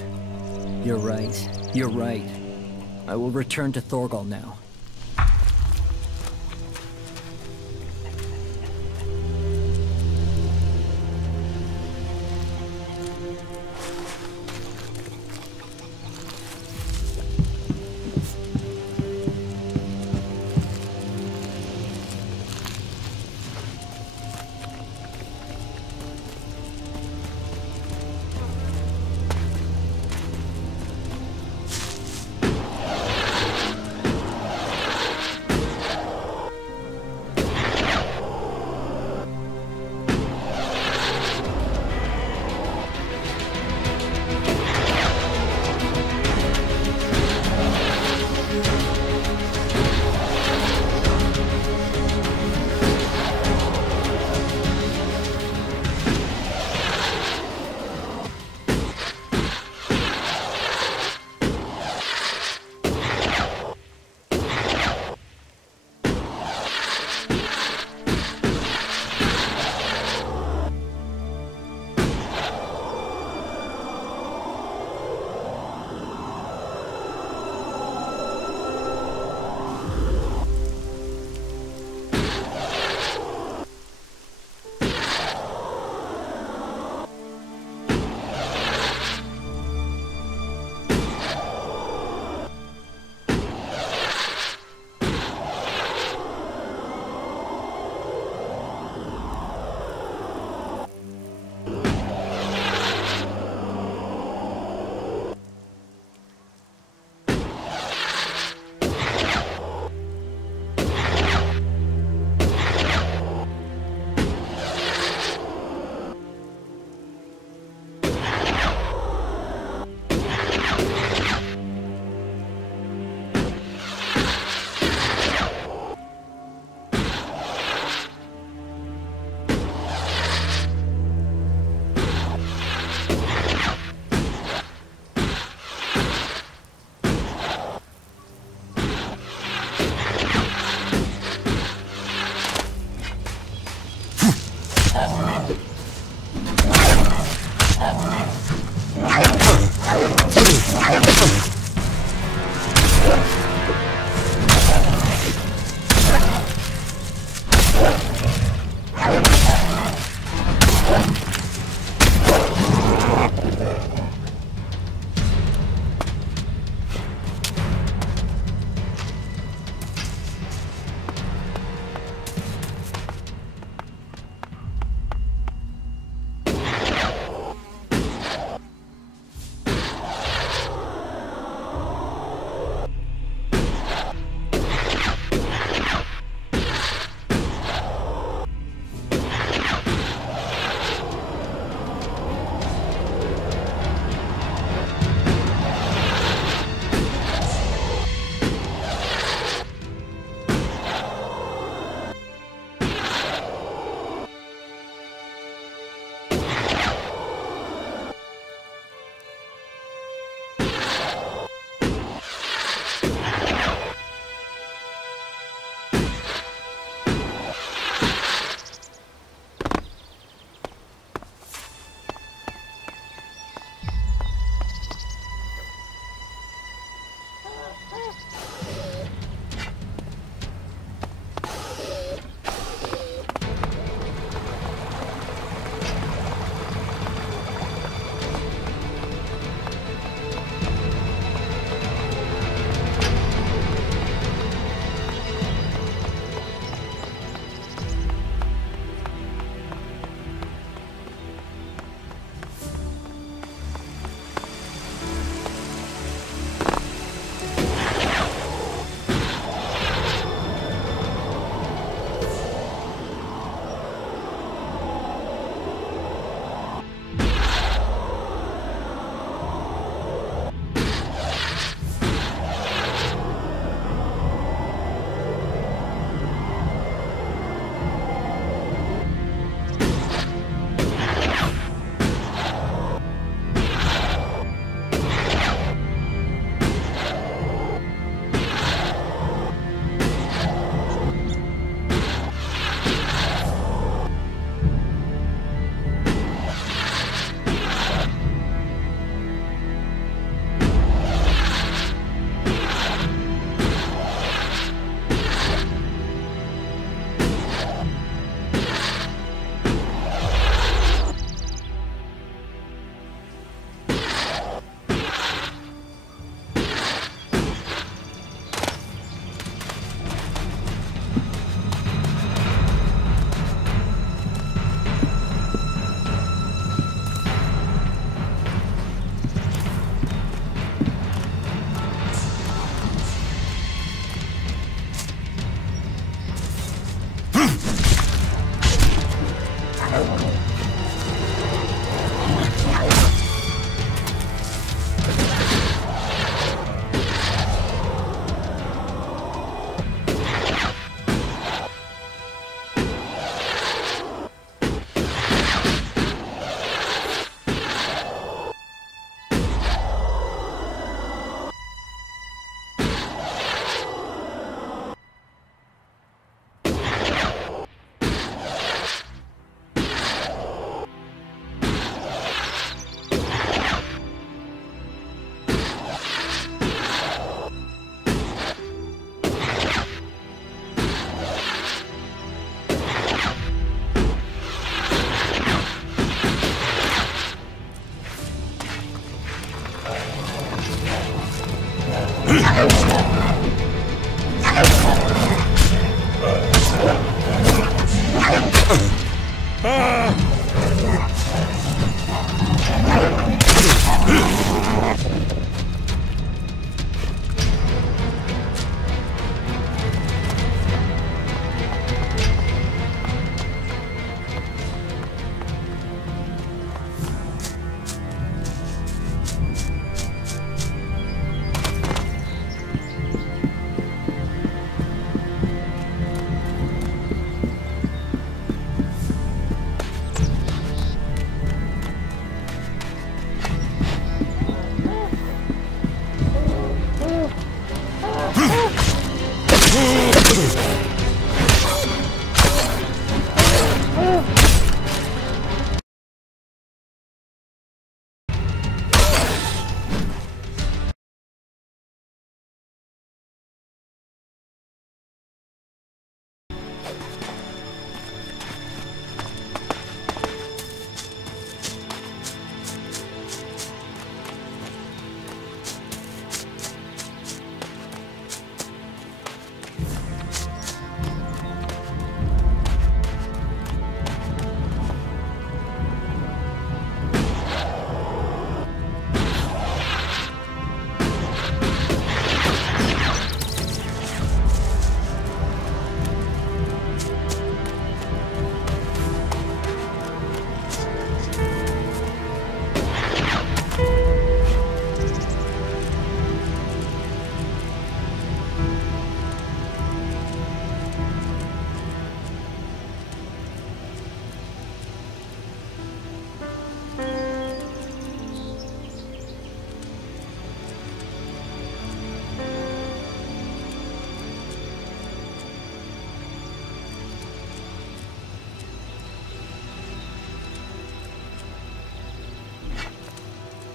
You're right. I will return to Thorgal now.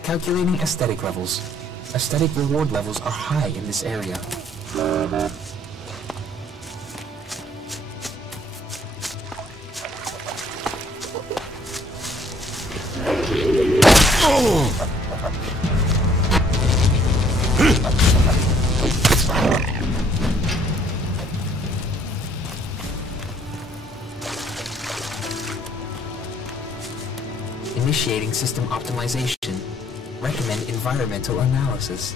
Calculating aesthetic levels. Aesthetic reward levels are high in this area. Initiating system optimization. Recommend environmental analysis.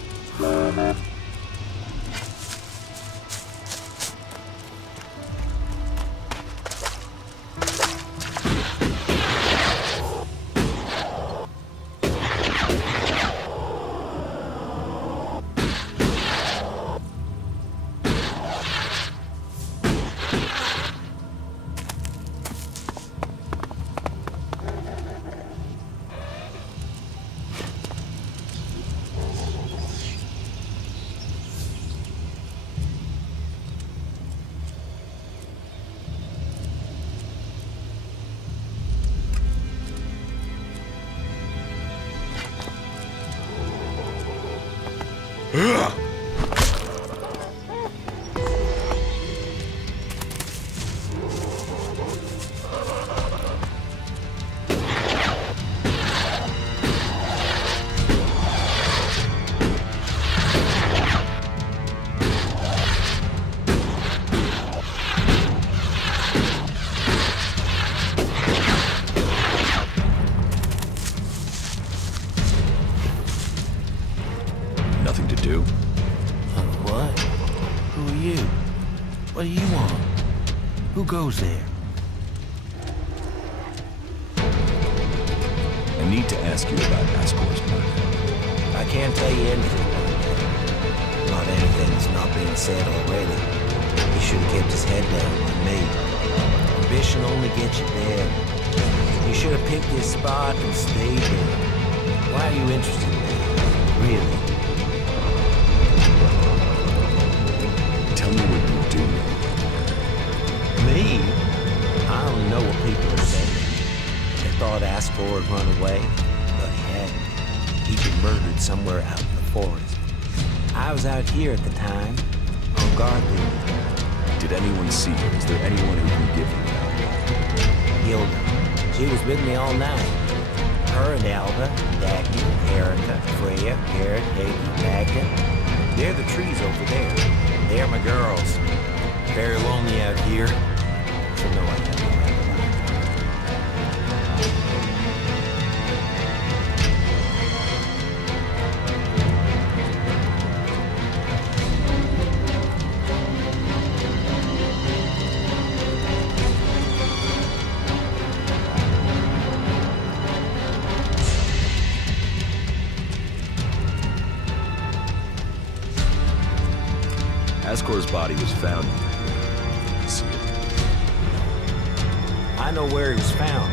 What do you want? Who goes there? I need to ask you about Ascor's murder. I can't tell you anything about that. Not anything that's not being said already. He should have kept his head down like me. Ambition only gets you there. You should have picked this spot and stayed there. Why are you interested in that? Really? Tell me what you do. Me? I only know what people are saying. They thought Ascor had run away, but he hadn't. He'd been murdered somewhere out in the forest. I was out here at the time, on guard duty. Did anyone see you? Is there anyone who can give you that? Hilda. She was with me all night. Her and Alba, Dagny, Erica, Freya, Garrett, Hayden, Magda. They're the trees over there. They're my girls. Very lonely out here. So no, I have no alibi. Ascor's body was found. You see it? I know where he was found,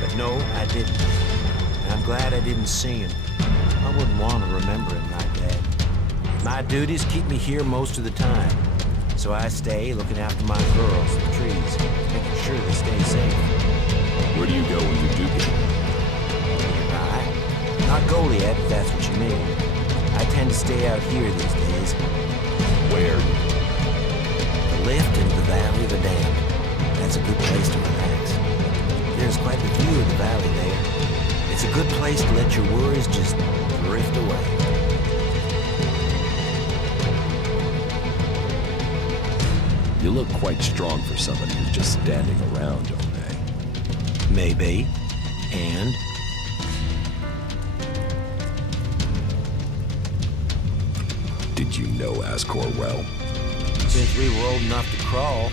but no, I didn't. And I'm glad I didn't see him. I wouldn't want to remember him like that. My duties keep me here most of the time, so I stay looking after my girls, the trees, making sure they stay safe. Where do you go when you do get Nearby. Not Goliath, if that's what you mean. I tend to stay out here these days. Where? The lift into the Valley of the Damned. That's a good place to relax. There's quite the view of the valley there. It's a good place to let your worries just drift away. You look quite strong for somebody who's just standing around, don't they? Maybe. And? Did you know Ascor well? Since we were old enough to crawl,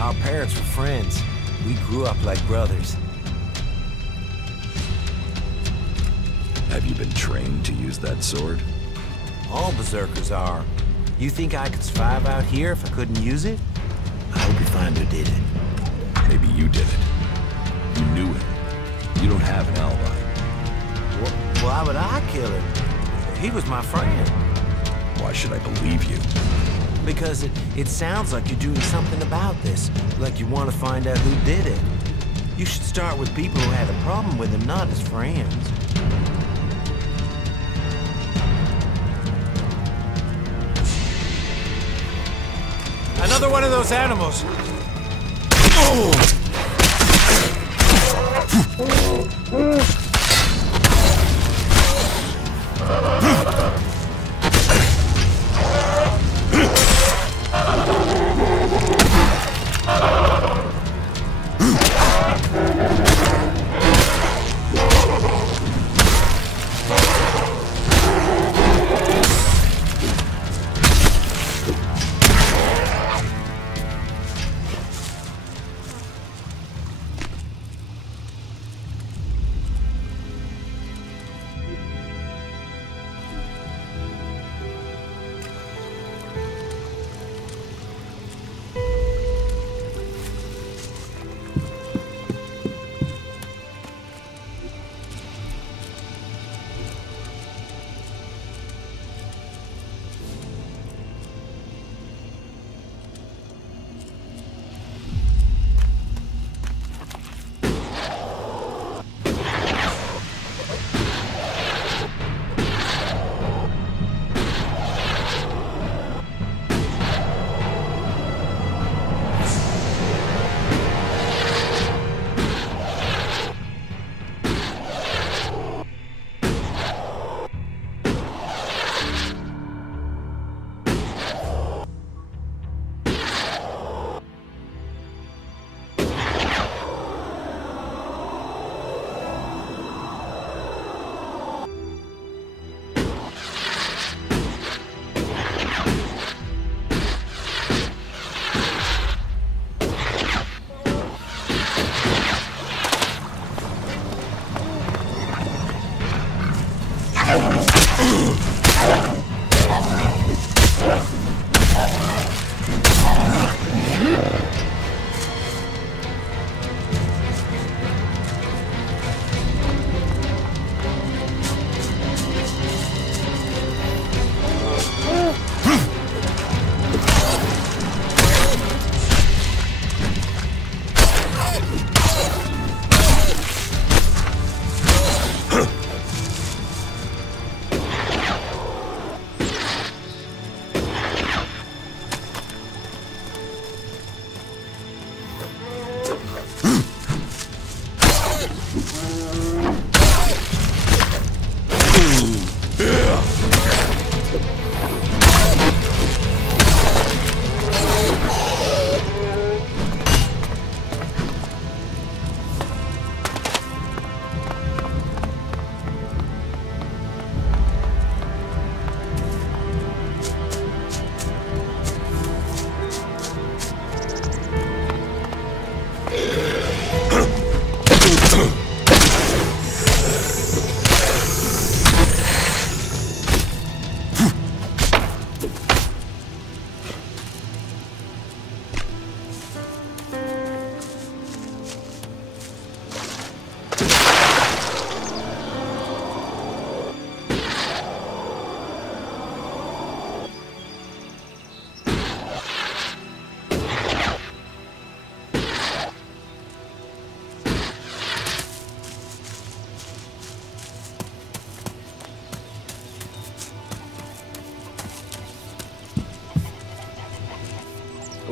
our parents were friends. We grew up like brothers. Have you been trained to use that sword? All berserkers are. You think I could survive out here if I couldn't use it? I hope you find who did it. Maybe you did it. You knew him. You don't have an alibi. Well, why would I kill him? He was my friend. Why should I believe you? Because it sounds like you're doing something about this. Like you want to find out who did it. You should start with people who had a problem with him, not his friends. Another one of those animals.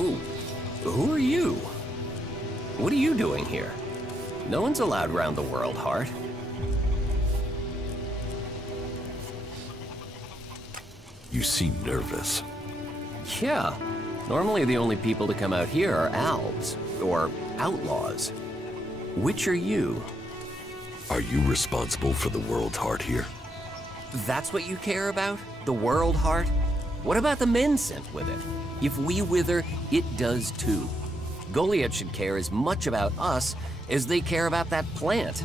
Ooh, who are you? What are you doing here? No one's allowed round the world, Heart. You seem nervous. Yeah. Normally the only people to come out here are elves, or outlaws. Which are you? Are you responsible for the world, Heart, here? That's what you care about? The world, Heart? What about the men sent with it? If we wither, it does too. Goliath should care as much about us as they care about that plant.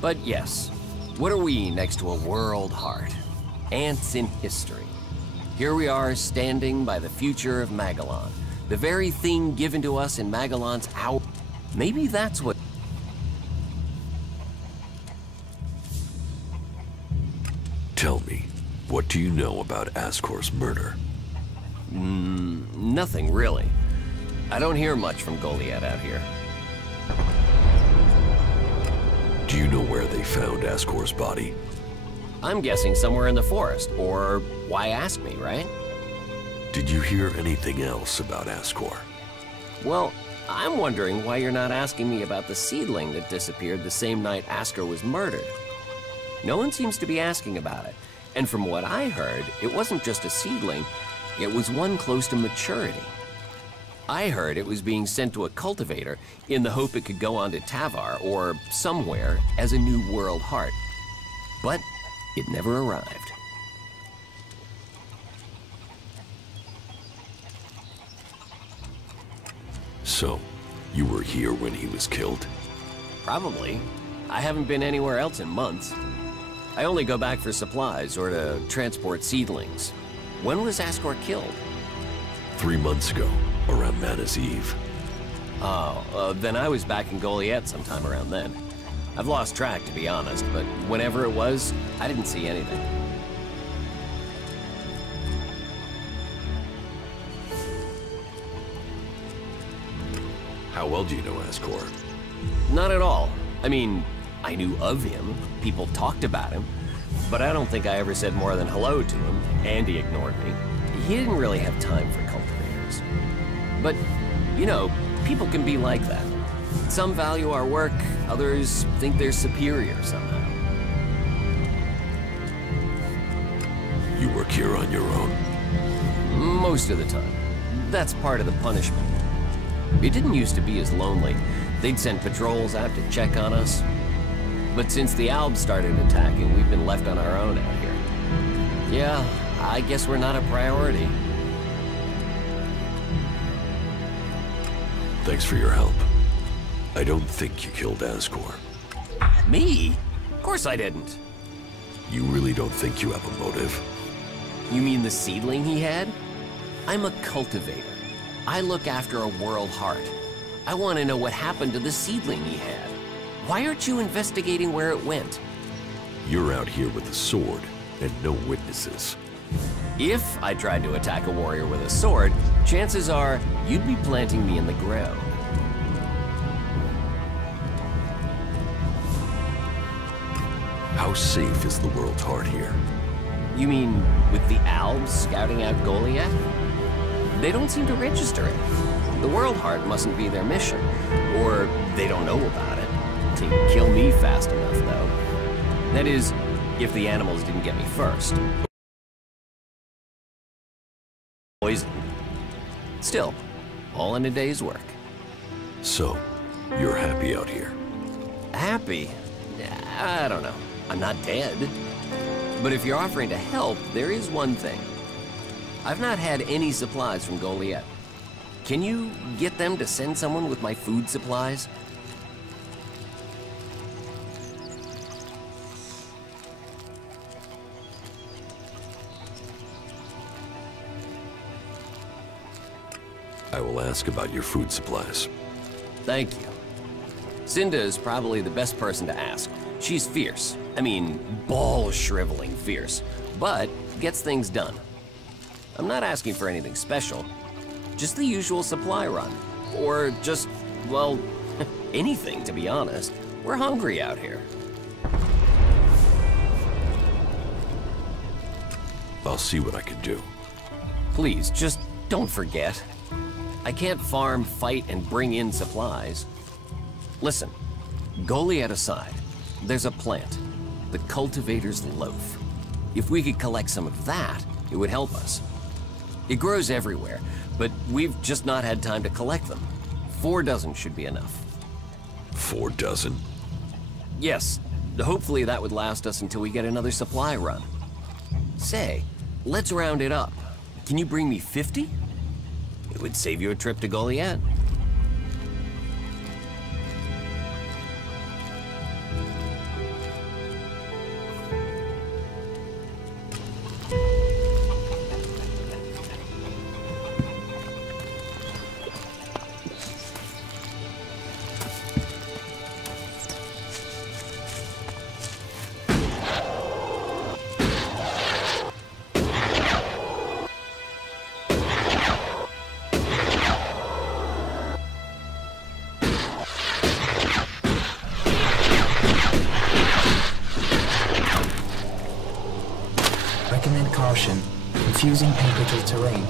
But yes, what are we next to a world, Heart? Ants in history. Here we are standing by the future of Magalon, the very thing given to us in Magalan's hour. Maybe that's what... Tell me, what do you know about Ascor's murder? Nothing really. I don't hear much from Goliath out here. Do you know where they found Ascor's body? I'm guessing somewhere in the forest, or why ask me, right? Did you hear anything else about Ascor? Well, I'm wondering why you're not asking me about the seedling that disappeared the same night Ascor was murdered. No one seems to be asking about it. And from what I heard, it wasn't just a seedling, it was one close to maturity. I heard it was being sent to a cultivator in the hope it could go on to Tavar or somewhere as a new world heart. But it never arrived. So, you were here when he was killed? Probably. I haven't been anywhere else in months. I only go back for supplies or to transport seedlings. When was Ascor killed? 3 months ago, around Mana's Eve. Oh, then I was back in Goliath sometime around then. I've lost track, to be honest, but whenever it was, I didn't see anything. How well do you know Ascor? Not at all. I mean, I knew of him, people talked about him, but I don't think I ever said more than hello to him, and he ignored me. He didn't really have time for cultivators. But, you know, people can be like that. Some value our work, others think they're superior somehow. You work here on your own? Most of the time. That's part of the punishment. It didn't used to be as lonely. They'd send patrols out to check on us. But since the Albs started attacking, we've been left on our own out here. Yeah, I guess we're not a priority. Thanks for your help. I don't think you killed Ascor. Me? Of course I didn't. You really don't think you have a motive? You mean the seedling he had? I'm a cultivator. I look after a world heart. I want to know what happened to the seedling he had. Why aren't you investigating where it went? You're out here with a sword and no witnesses. If I tried to attack a warrior with a sword, chances are you'd be planting me in the ground. How safe is the world's heart here? You mean with the Albs scouting out Goliath? They don't seem to register it. The world heart mustn't be their mission, or they don't know about it. They'd kill me fast enough, though. That is, if the animals didn't get me first. Poison. Still, all in a day's work. So, you're happy out here? Happy? I don't know. I'm not dead. But if you're offering to help, there is one thing. I've not had any supplies from Goliath. Can you get them to send someone with my food supplies? I will ask about your food supplies. Thank you. Cinda is probably the best person to ask. She's fierce. I mean, ball-shriveling fierce. But gets things done. I'm not asking for anything special. Just the usual supply run. Or just, well, anything, to be honest. We're hungry out here. I'll see what I can do. Please, just don't forget. I can't farm, fight, and bring in supplies. Listen, Goliath aside, there's a plant, the cultivator's loaf. If we could collect some of that, it would help us. It grows everywhere, but we've just not had time to collect them. 4 dozen should be enough. 4 dozen? Yes, hopefully that would last us until we get another supply run. Say, let's round it up. Can you bring me 50? It would save you a trip to Goliath. Recommend caution. Confusing agricultural terrain.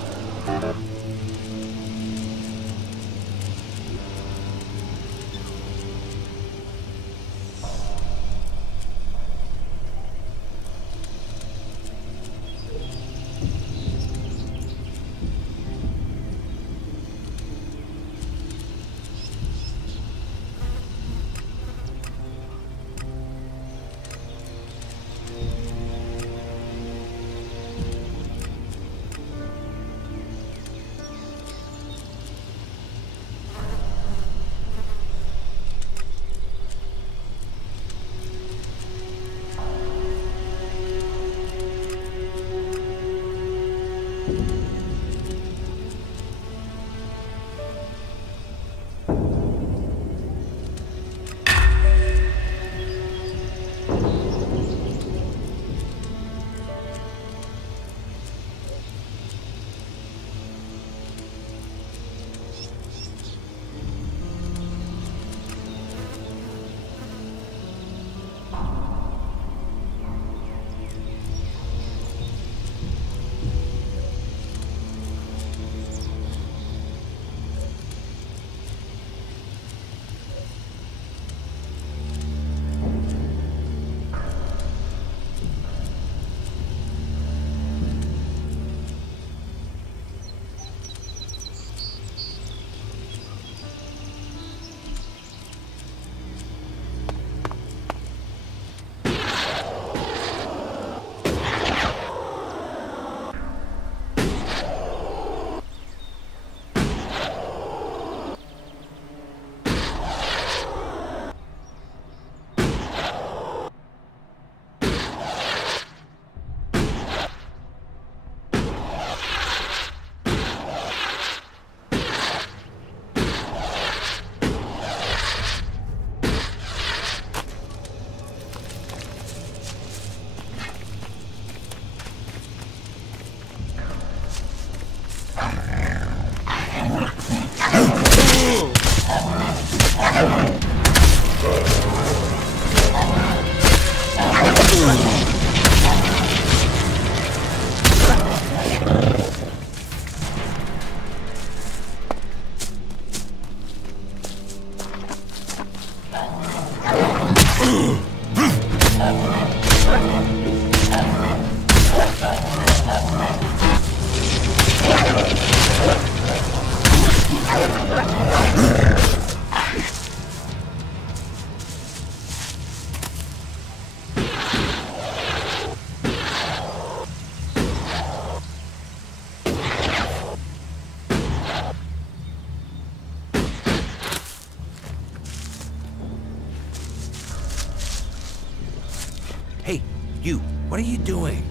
Hey, you, what are you doing?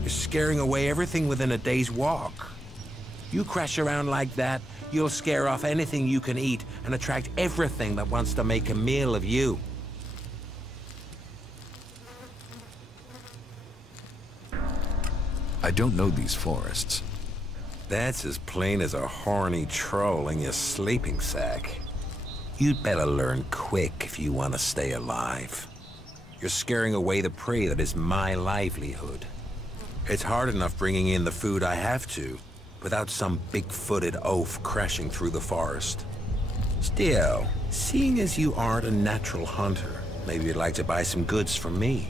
You're scaring away everything within a day's walk. You crash around like that, you'll scare off anything you can eat and attract everything that wants to make a meal of you. I don't know these forests. That's as plain as a horny troll in your sleeping sack. You'd better learn quick if you want to stay alive. You're scaring away the prey that is my livelihood. It's hard enough bringing in the food I have to, without some big-footed oaf crashing through the forest. Still, seeing as you aren't a natural hunter, maybe you'd like to buy some goods from me.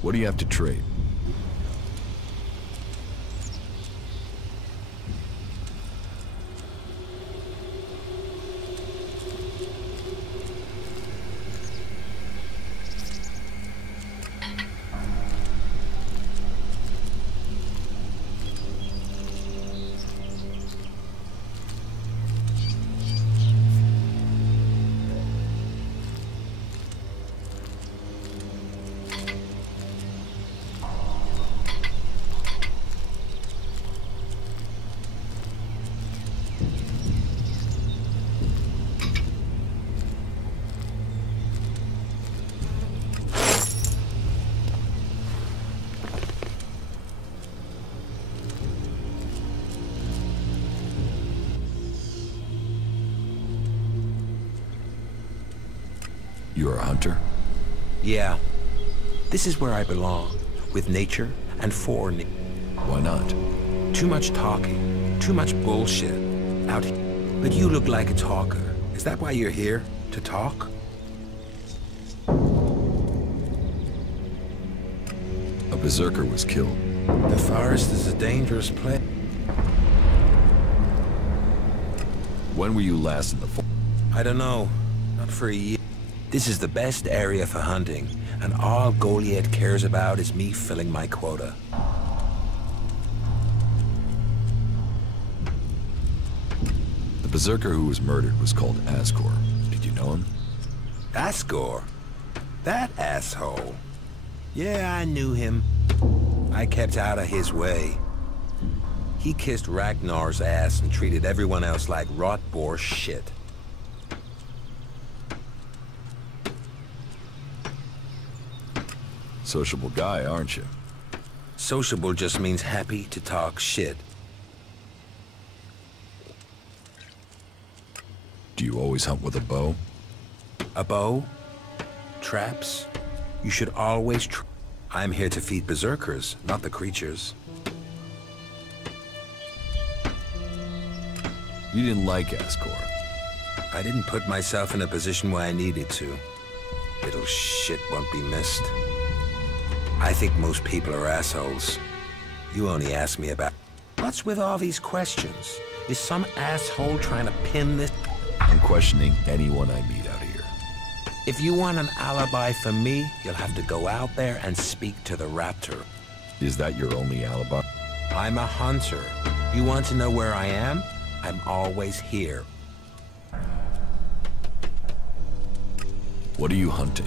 What do you have to trade? You're a hunter? Yeah. This is where I belong, with nature and 4 Why not? Too much talking, too much bullshit out here. But you look like a talker. Is that why you're here? To talk? A berserker was killed. The forest is a dangerous place. When were you last in the forest? I don't know. Not for a year. This is the best area for hunting, and all Goliath cares about is me filling my quota. The berserker who was murdered was called Asgore. Did you know him? Asgore? That asshole. Yeah, I knew him. I kept out of his way. He kissed Ragnar's ass and treated everyone else like rot boar shit. Sociable guy, aren't you? Sociable just means happy to talk shit. Do you always hunt with a bow? A bow? Traps? You should always I'm here to feed berserkers, not the creatures. You didn't like Asgore. I didn't put myself in a position where I needed to. Little shit won't be missed. I think most people are assholes. You only ask me about... What's with all these questions? Is some asshole trying to pin this? I'm questioning anyone I meet out here. If you want an alibi for me, you'll have to go out there and speak to the raptor. Is that your only alibi? I'm a hunter. You want to know where I am? I'm always here. What are you hunting?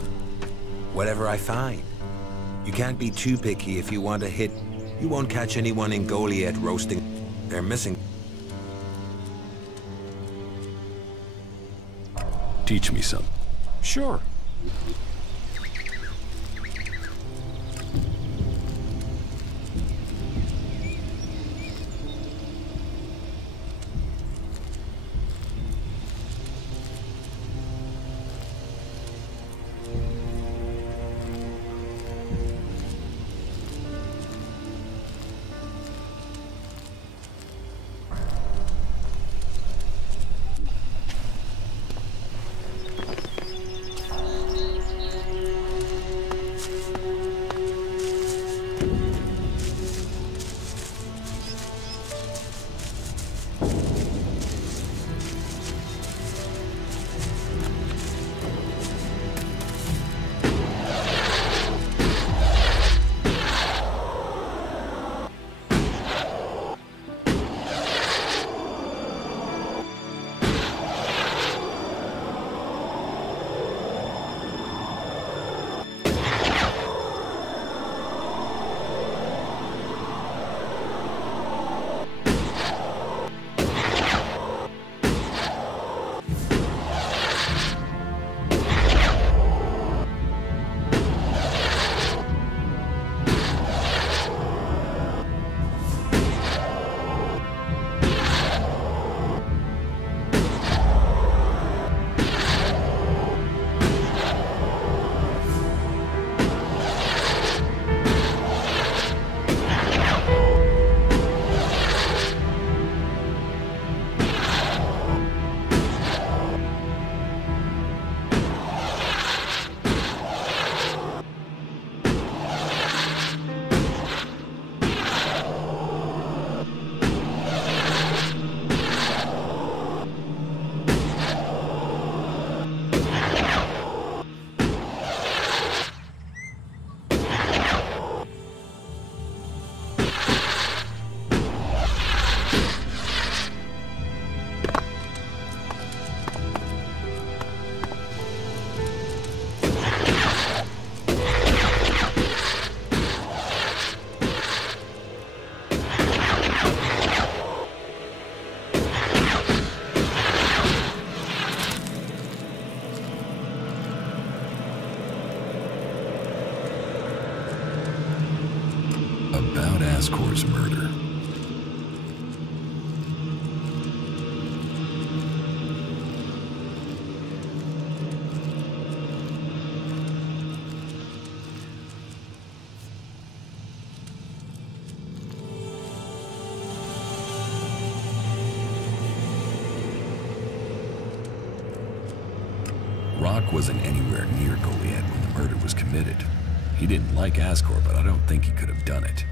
Whatever I find. You can't be too picky if you want to hit. You won't catch anyone in Goliath roasting. They're missing. Teach me some. Sure. Asgore's murder. Buck wasn't anywhere near Goliad when the murder was committed. He didn't like Asgore, but I don't think he could have done it.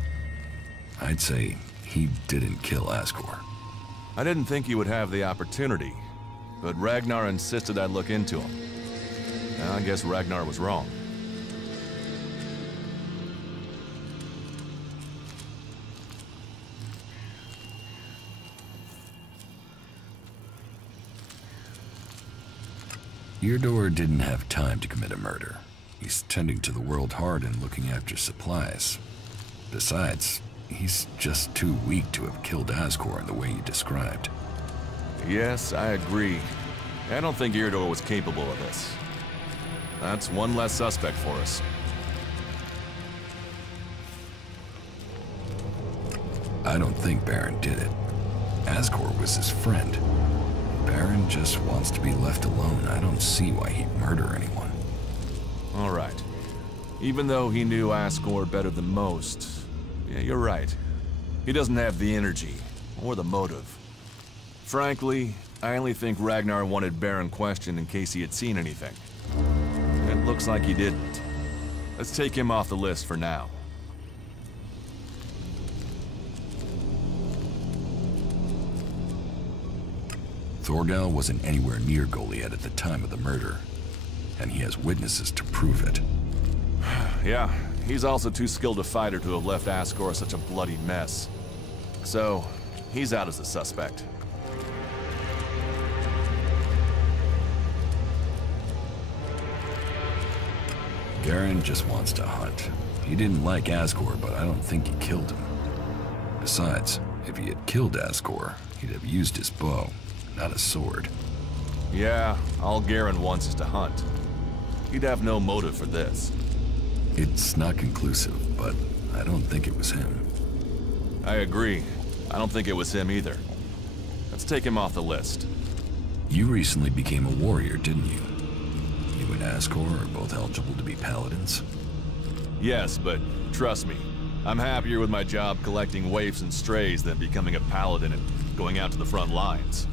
I'd say he didn't kill Asgore. I didn't think he would have the opportunity, but Ragnar insisted I look into him. I guess Ragnar was wrong. Eardor didn't have time to commit a murder. He's tending to the world hard and looking after supplies. Besides, he's just too weak to have killed Asgore in the way you described. Yes, I agree. I don't think Eardor was capable of this. That's one less suspect for us. I don't think Baron did it. Asgore was his friend. Baron just wants to be left alone. I don't see why he'd murder anyone. All right. Even though he knew Asgore better than most, yeah, you're right. He doesn't have the energy, or the motive. Frankly, I only think Ragnar wanted Baron questioned in case he had seen anything. It looks like he didn't. Let's take him off the list for now. Thorgal wasn't anywhere near Goliad at the time of the murder, and he has witnesses to prove it. Yeah, he's also too skilled a fighter to have left Asgore such a bloody mess. So, he's out as a suspect. Garen just wants to hunt. He didn't like Asgore, but I don't think he killed him. Besides, if he had killed Asgore, he'd have used his bow, not a sword. Yeah, all Garen wants is to hunt. He'd have no motive for this. It's not conclusive, but I don't think it was him. I agree. I don't think it was him either. Let's take him off the list. You recently became a warrior, didn't you? You and Asgore are both eligible to be paladins? Yes, but trust me, I'm happier with my job collecting waifs and strays than becoming a paladin and going out to the front lines.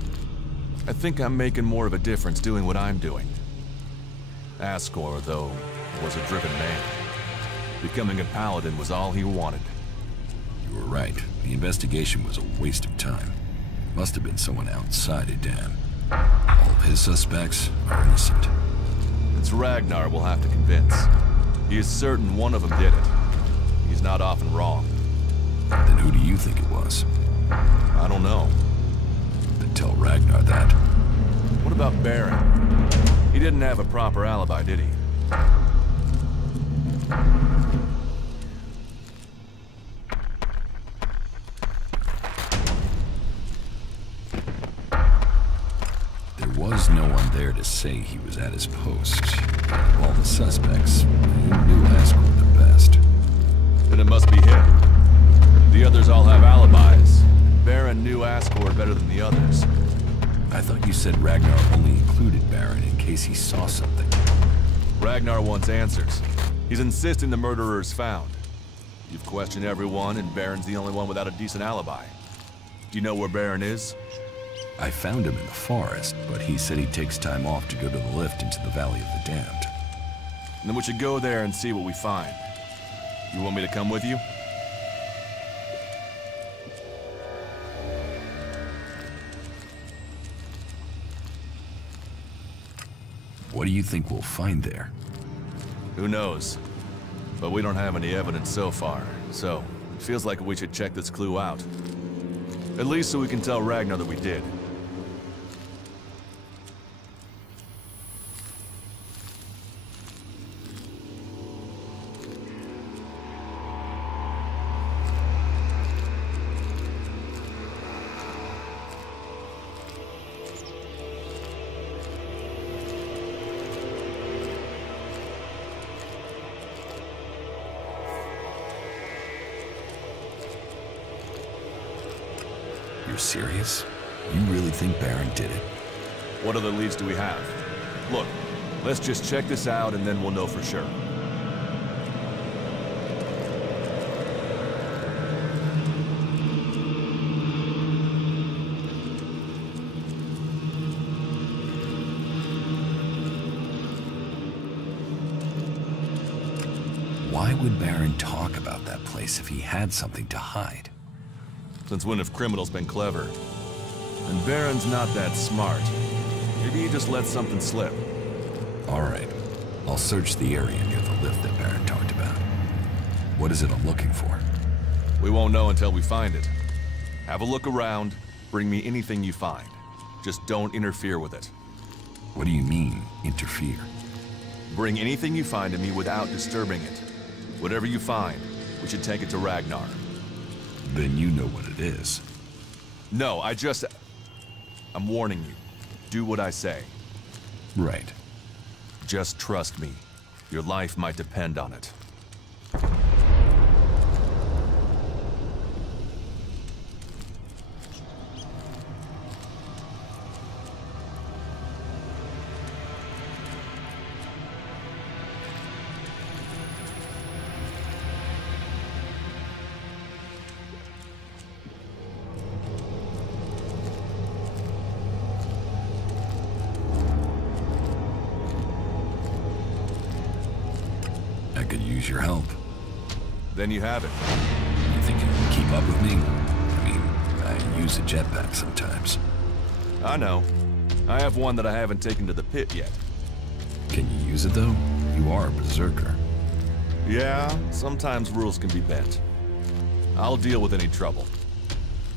I think I'm making more of a difference doing what I'm doing. Asgore, though, was a driven man. Becoming a paladin was all he wanted. You were right. The investigation was a waste of time. It must have been someone outside of Dam. All of his suspects are innocent. It's Ragnar we'll have to convince. He is certain one of them did it. He's not often wrong. Then who do you think it was? I don't know. Then tell Ragnar that. What about Baron? He didn't have a proper alibi, did he? There was no one there to say he was at his post. Of all the suspects, he knew Asgore the best. Then it must be him. The others all have alibis. Baron knew Asgore better than the others. I thought you said Ragnar only included Baron in case he saw something. Ragnar wants answers. He's insisting the murderer is found. You've questioned everyone, and Baron's the only one without a decent alibi. Do you know where Baron is? I found him in the forest, but he said he takes time off to go to the lift into the Valley of the Damned. Then we should go there and see what we find. You want me to come with you? What do you think we'll find there? Who knows? But we don't have any evidence so far, so it feels like we should check this clue out. At least so we can tell Ragnar that we did. You're serious? You really think Baron did it? What other leads do we have? Look, let's just check this out and then we'll know for sure. Why would Baron talk about that place if he had something to hide? Since when have criminals been clever? And Baron's not that smart. Maybe he just let something slip. All right. I'll search the area near the lift that Baron talked about. What is it I'm looking for? We won't know until we find it. Have a look around. Bring me anything you find. Just don't interfere with it. What do you mean, interfere? Bring anything you find to me without disturbing it. Whatever you find, we should take it to Ragnar. Then you know what it is. No, I'm warning you. Do what I say. Right. Just trust me. Your life might depend on it. Your help. Then you have it. You think you can keep up with me? I mean, I use a jetpack sometimes. I know. I have one that I haven't taken to the pit yet. Can you use it though? You are a berserker. Yeah, sometimes rules can be bent. I'll deal with any trouble.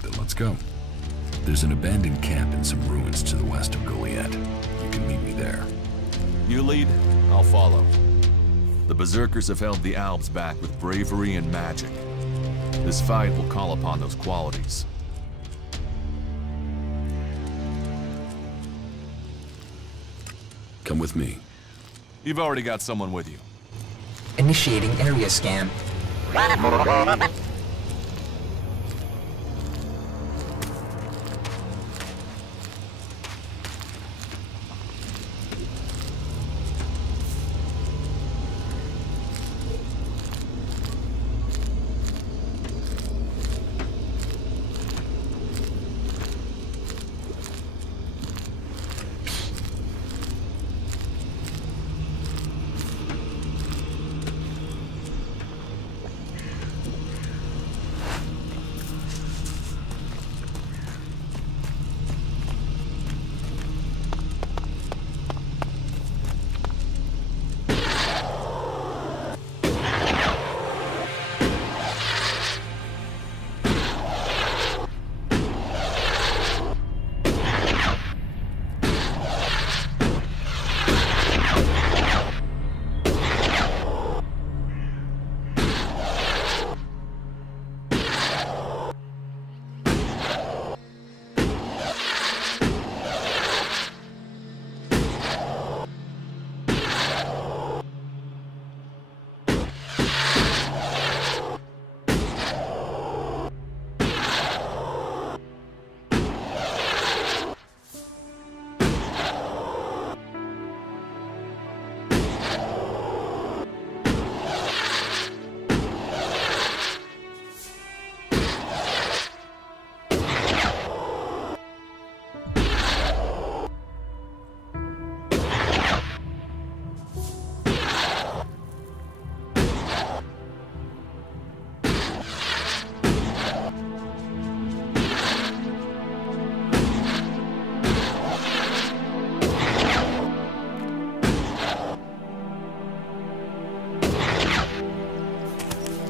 Then let's go. There's an abandoned camp in some ruins to the west of Goliath. You can meet me there. You lead, I'll follow. The Berserkers have held the Alps back with bravery and magic. This fight will call upon those qualities. Come with me. You've already got someone with you. Initiating area scan.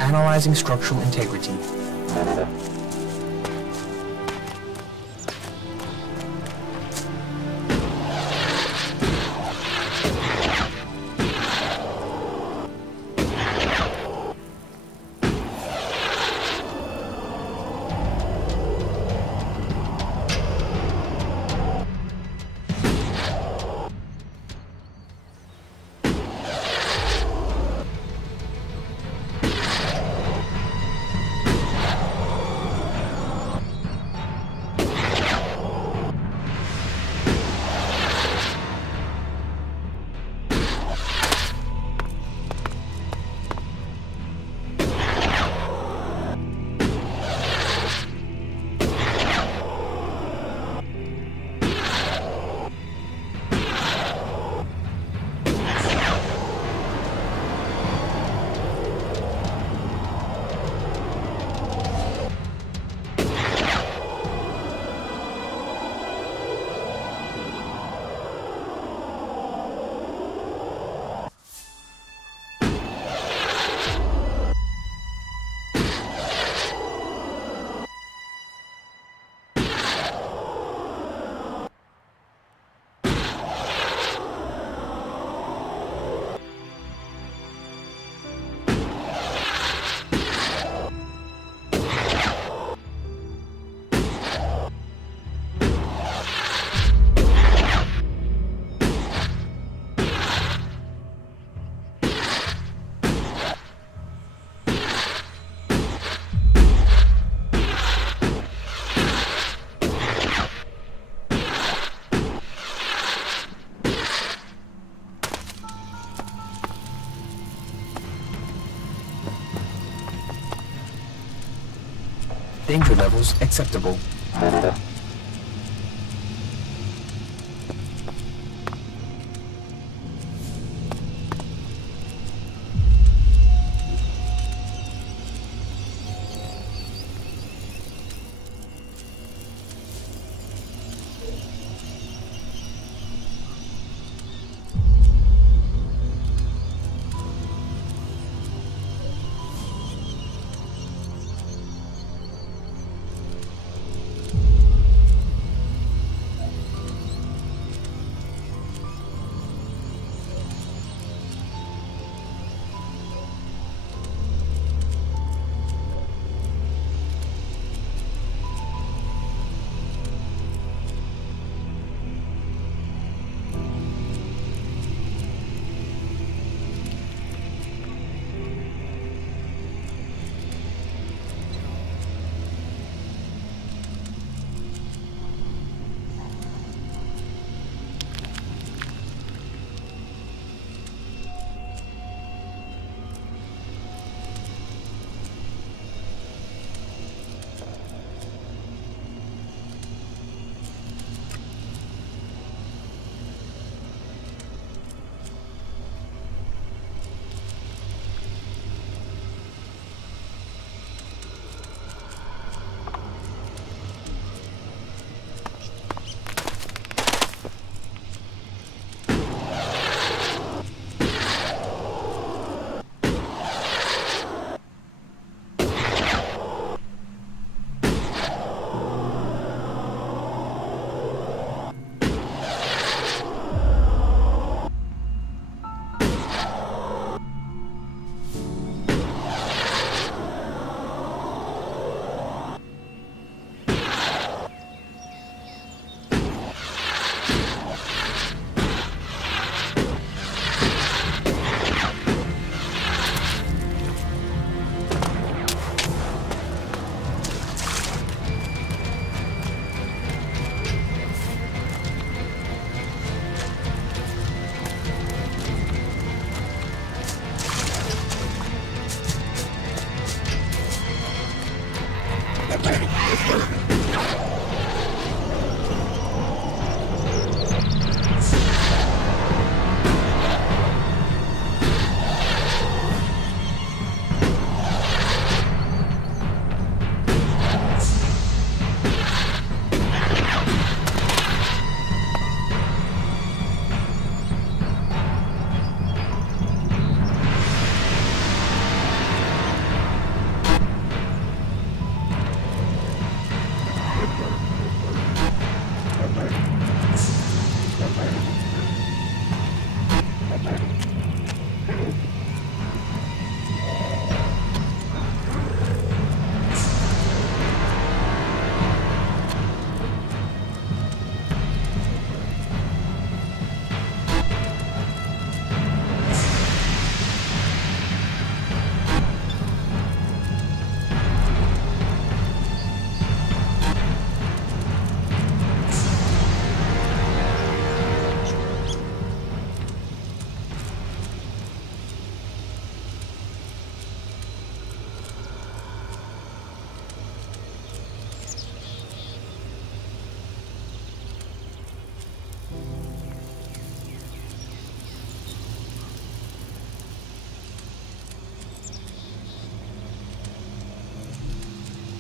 Analyzing structural integrity. Danger levels acceptable.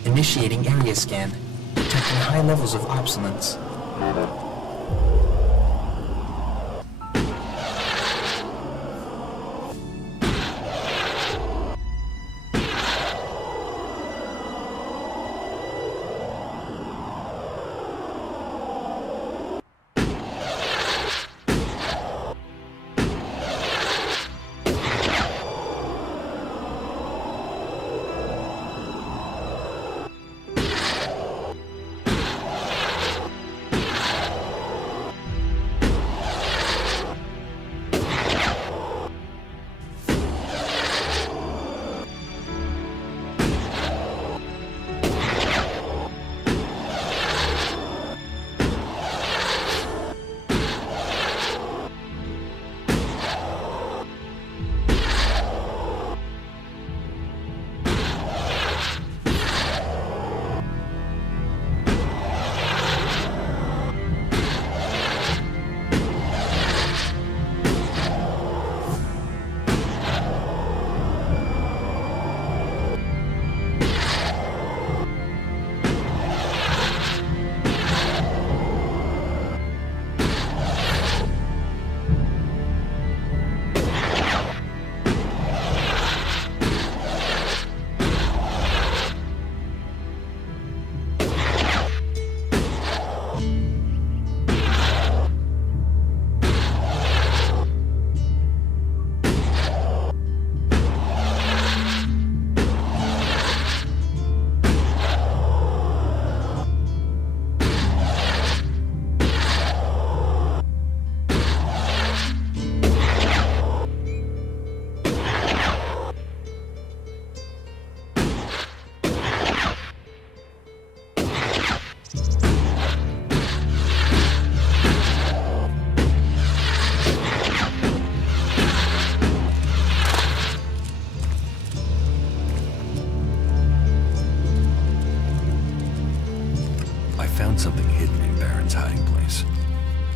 Initiating area scan, detecting high levels of obsolescence.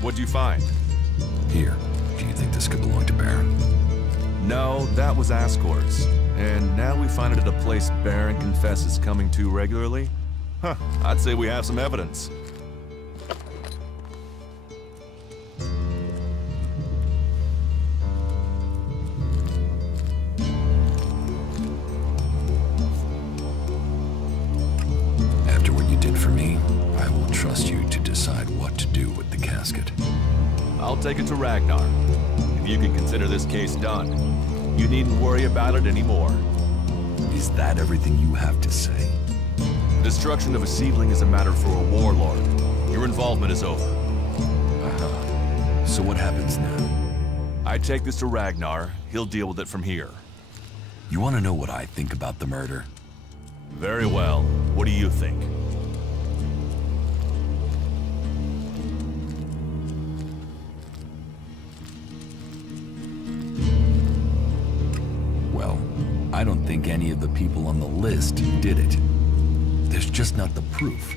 What'd you find? Here. Do you think this could belong to Baron? No, that was Ascor's. And now we find it at a place Baron confesses coming to regularly? Huh, I'd say we have some evidence. After what you did for me, I will trust you to decide what to do with the casket. I'll take it to Ragnar. If you can consider this case done, you needn't worry about it anymore. Is that everything you have to say? Destruction of a seedling is a matter for a warlord. Your involvement is over. So what happens now? I take this to Ragnar. He'll deal with it from here. You want to know what I think about the murder? Very well. What do you think? Well, I don't think any of the people on the list did it. There's just not the proof.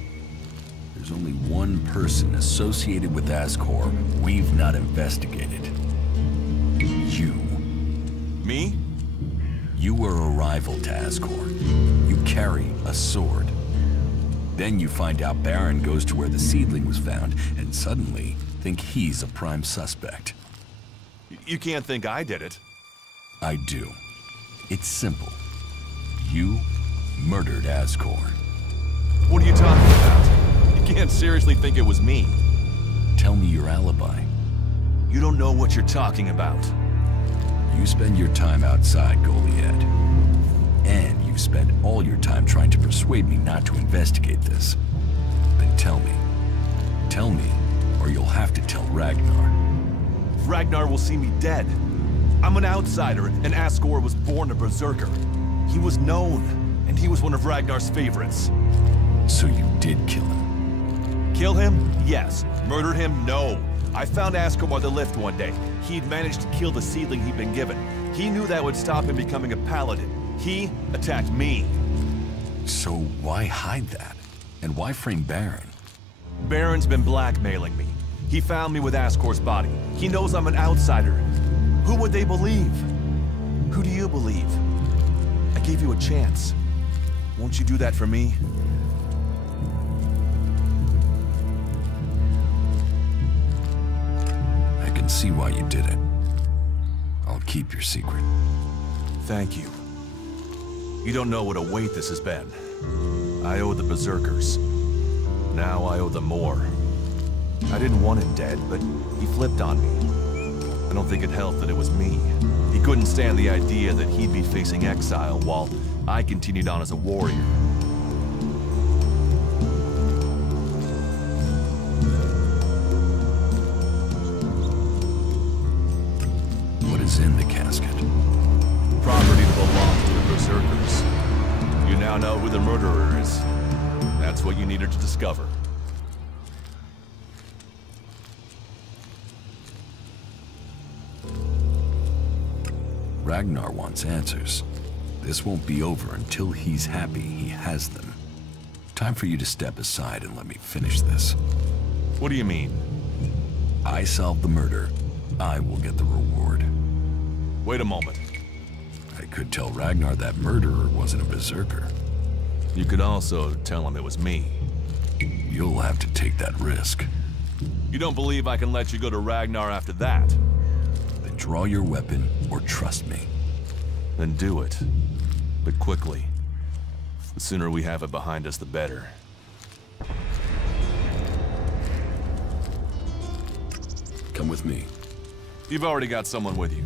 There's only one person associated with Ascor we've not investigated. You. Me? You were a rival to Ascor. You carry a sword. Then you find out Baron goes to where the seedling was found, and suddenly think he's a prime suspect. You can't think I did it. I do. It's simple. You murdered Ascor. What are you talking about? You can't seriously think it was me. Tell me your alibi. You don't know what you're talking about. You spend your time outside Goliad. And you spend all your time trying to persuade me not to investigate this. Then tell me. Tell me, or you'll have to tell Ragnar. Ragnar will see me dead. I'm an outsider, and Ascor was born a berserker. He was known, and he was one of Ragnar's favorites. So you did kill him? Kill him? Yes. Murder him? No. I found Ascor by the lift one day. He'd managed to kill the seedling he'd been given. He knew that would stop him becoming a paladin. He attacked me. So why hide that? And why frame Baron? Baron's been blackmailing me. He found me with Ascor's body. He knows I'm an outsider. Who would they believe? Who do you believe? I gave you a chance. Won't you do that for me? I can see why you did it. I'll keep your secret. Thank you. You don't know what a weight this has been. I owe the Berserkers. Now I owe them more. I didn't want him dead, but he flipped on me. I don't think it helped that it was me. He couldn't stand the idea that he'd be facing exile while I continued on as a warrior. What is in the casket? Property that belonged to the Berserkers. You now know who the murderer is. That's what you needed to discover. Ragnar wants answers. This won't be over until he's happy he has them. Time for you to step aside and let me finish this. What do you mean? I solve the murder. I will get the reward. Wait a moment. I could tell Ragnar that murderer wasn't a berserker. You could also tell him it was me. You'll have to take that risk. You don't believe I can let you go to Ragnar after that? Then draw your weapon or trust me. Then do it. But quickly. The sooner we have it behind us, the better. Come with me. You've already got someone with you.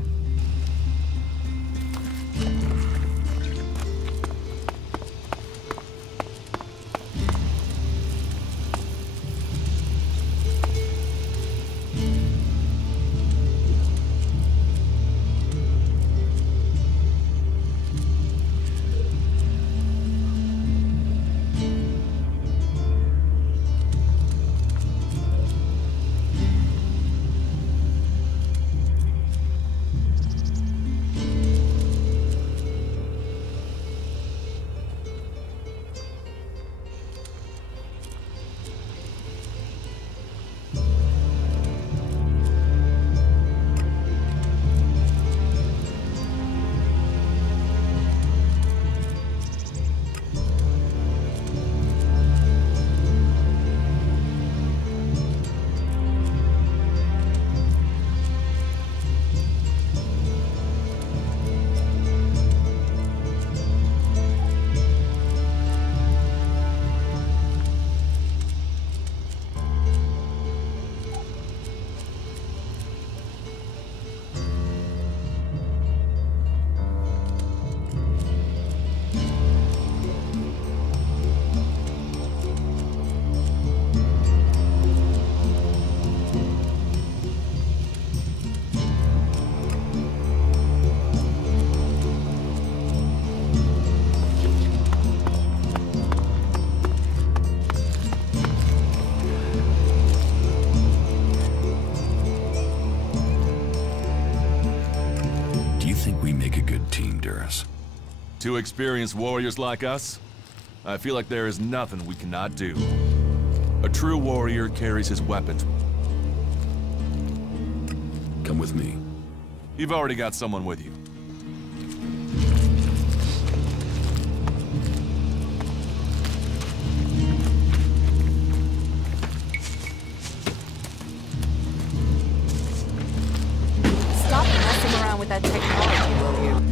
think we make a good team, Duras. Two experienced warriors like us? I feel like there is nothing we cannot do. A true warrior carries his weapons. Come with me. You've already got someone with you. Stop messing around with that technology, will you?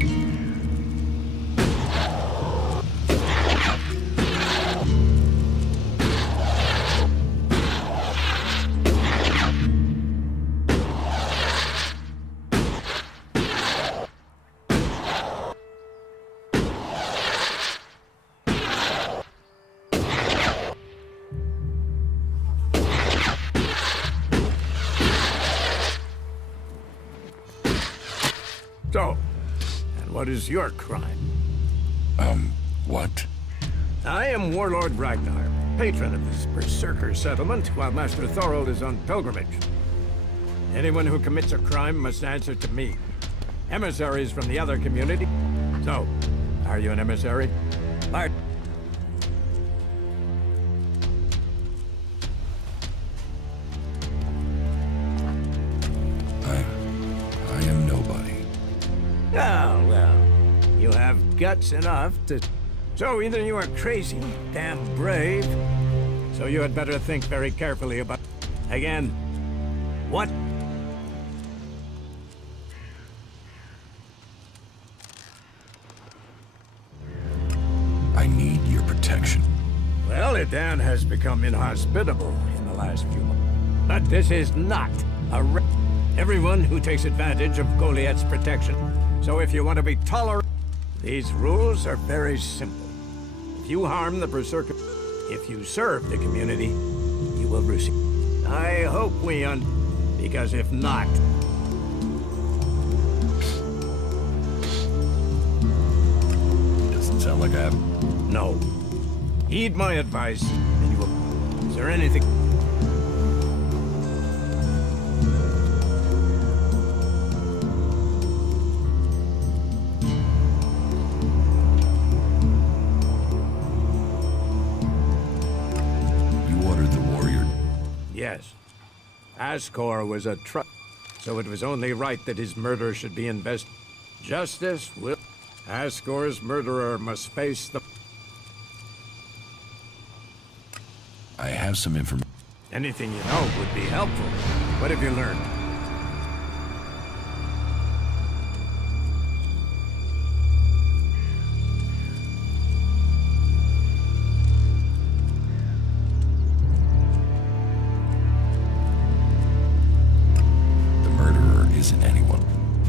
So, and what is your crime? What? I am Warlord Ragnar, patron of this berserker settlement, while Master Thorold is on pilgrimage. Anyone who commits a crime must answer to me. Emissaries from the other community. So, are you an emissary? Bart. I am nobody. Oh, well, you have guts enough to... So either you are crazy, damn brave, so you had better think very carefully about... Again, what? I need your protection. Well, Edan has become inhospitable in the last few months. But this is not a... Everyone who takes advantage of Goliath's protection. So if you want to be tolerant, these rules are very simple. If you harm the berserker, if you serve the community, you will receive. I hope we because if not... Doesn't sound like I have... No. Heed my advice, and you will... Is there anything... Yes. Ascor was a so it was only right that his murder should be investigated. Justice will... Ascor's murderer must face the... I have some information. Anything you know would be helpful. What have you learned?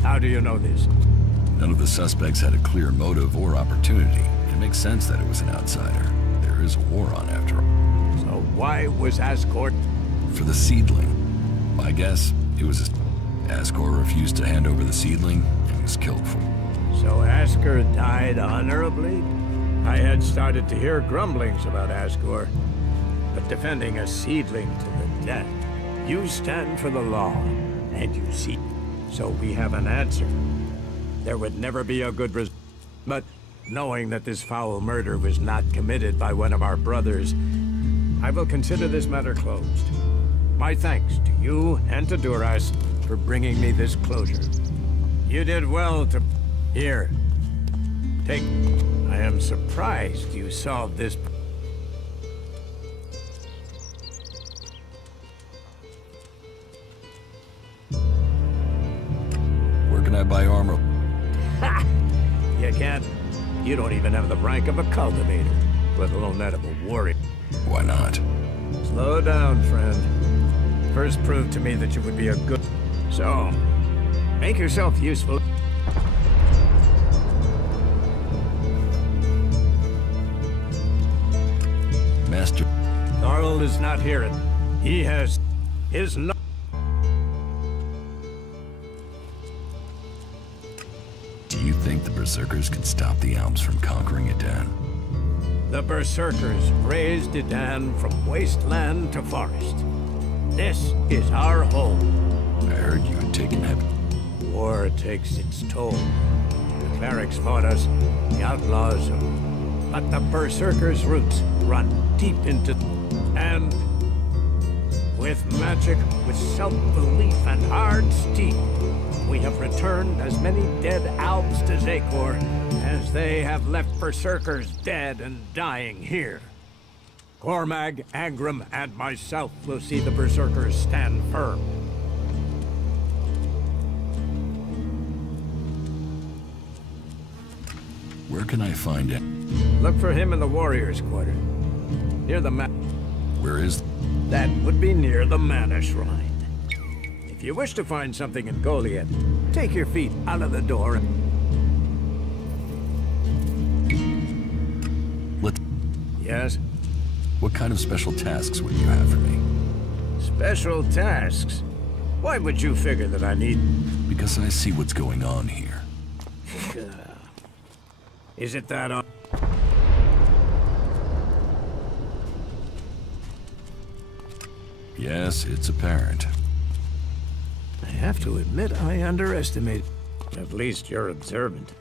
How do you know this? None of the suspects had a clear motive or opportunity. It makes sense that it was an outsider. There is a war on after all. So why was Ascor... For the seedling. I guess it was Ascor refused to hand over the seedling and was killed for it. So Ascor died honorably? I had started to hear grumblings about Ascor, but defending a seedling to the death. You stand for the law, and you see... So we have an answer. There would never be a good result. But knowing that this foul murder was not committed by one of our brothers, I will consider this matter closed. My thanks to you and to Duras for bringing me this closure. You did well to... Here. Take... I am surprised you solved this... Can I buy armor? Ha! You can't. You don't even have the rank of a cultivator, let alone that of a warrior. Why not? Slow down, friend. First prove to me that you would be a good... So, make yourself useful. Master... Thorold is not here. He has... his... Do you think the Berserkers can stop the Alps from conquering Edan? The Berserkers raised Edan from wasteland to forest. This is our home. I heard you had taken heavy... war takes its toll. The clerics fought us, the outlaws, but the berserkers' roots run deep into... And with magic, with self-belief and hard steel, we have returned as many dead elves to Zakor as they have left berserkers dead and dying here. Cormag, Angram, and myself will see the berserkers stand firm. Where can I find it? Look for him in the warriors' quarter. Near the Where is... That would be near the Mana Shrine. If you wish to find something in Goliath, take your feet out of the door. Yes? What kind of special tasks would you have for me? Special tasks? Why would you figure that I need... Because I see what's going on here. Is it that on... Yes, it's apparent. I have to admit I underestimate. At least you're observant.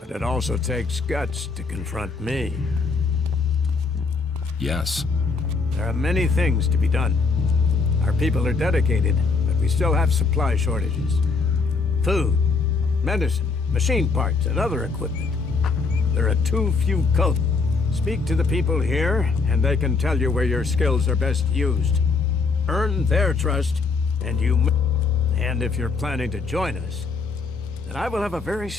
But it also takes guts to confront me. Yes. There are many things to be done. Our people are dedicated, but we still have supply shortages. Food, medicine, machine parts, and other equipment. There are too few cults. Speak to the people here, and they can tell you where your skills are best used. Earn their trust, and you... And if you're planning to join us, then I will have a very...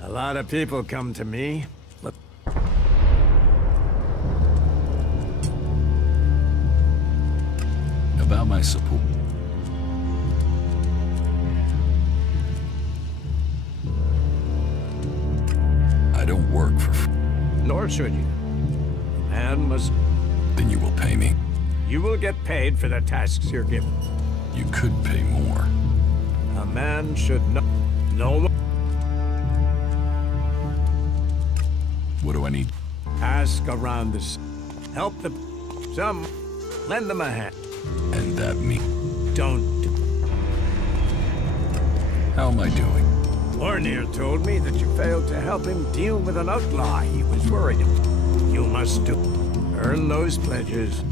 A lot of people come to me. Look. About my support. I don't work for... Nor should you. Man must... Then you will pay me. You will get paid for the tasks you're given. You could pay more. A man should know... No... What do I need? Ask around this. Help the... Some... Lend them a hand. And that me? Don't... How am I doing? Ornir told me that you failed to help him deal with an outlaw he was worried about. You must do... Earn those pledges,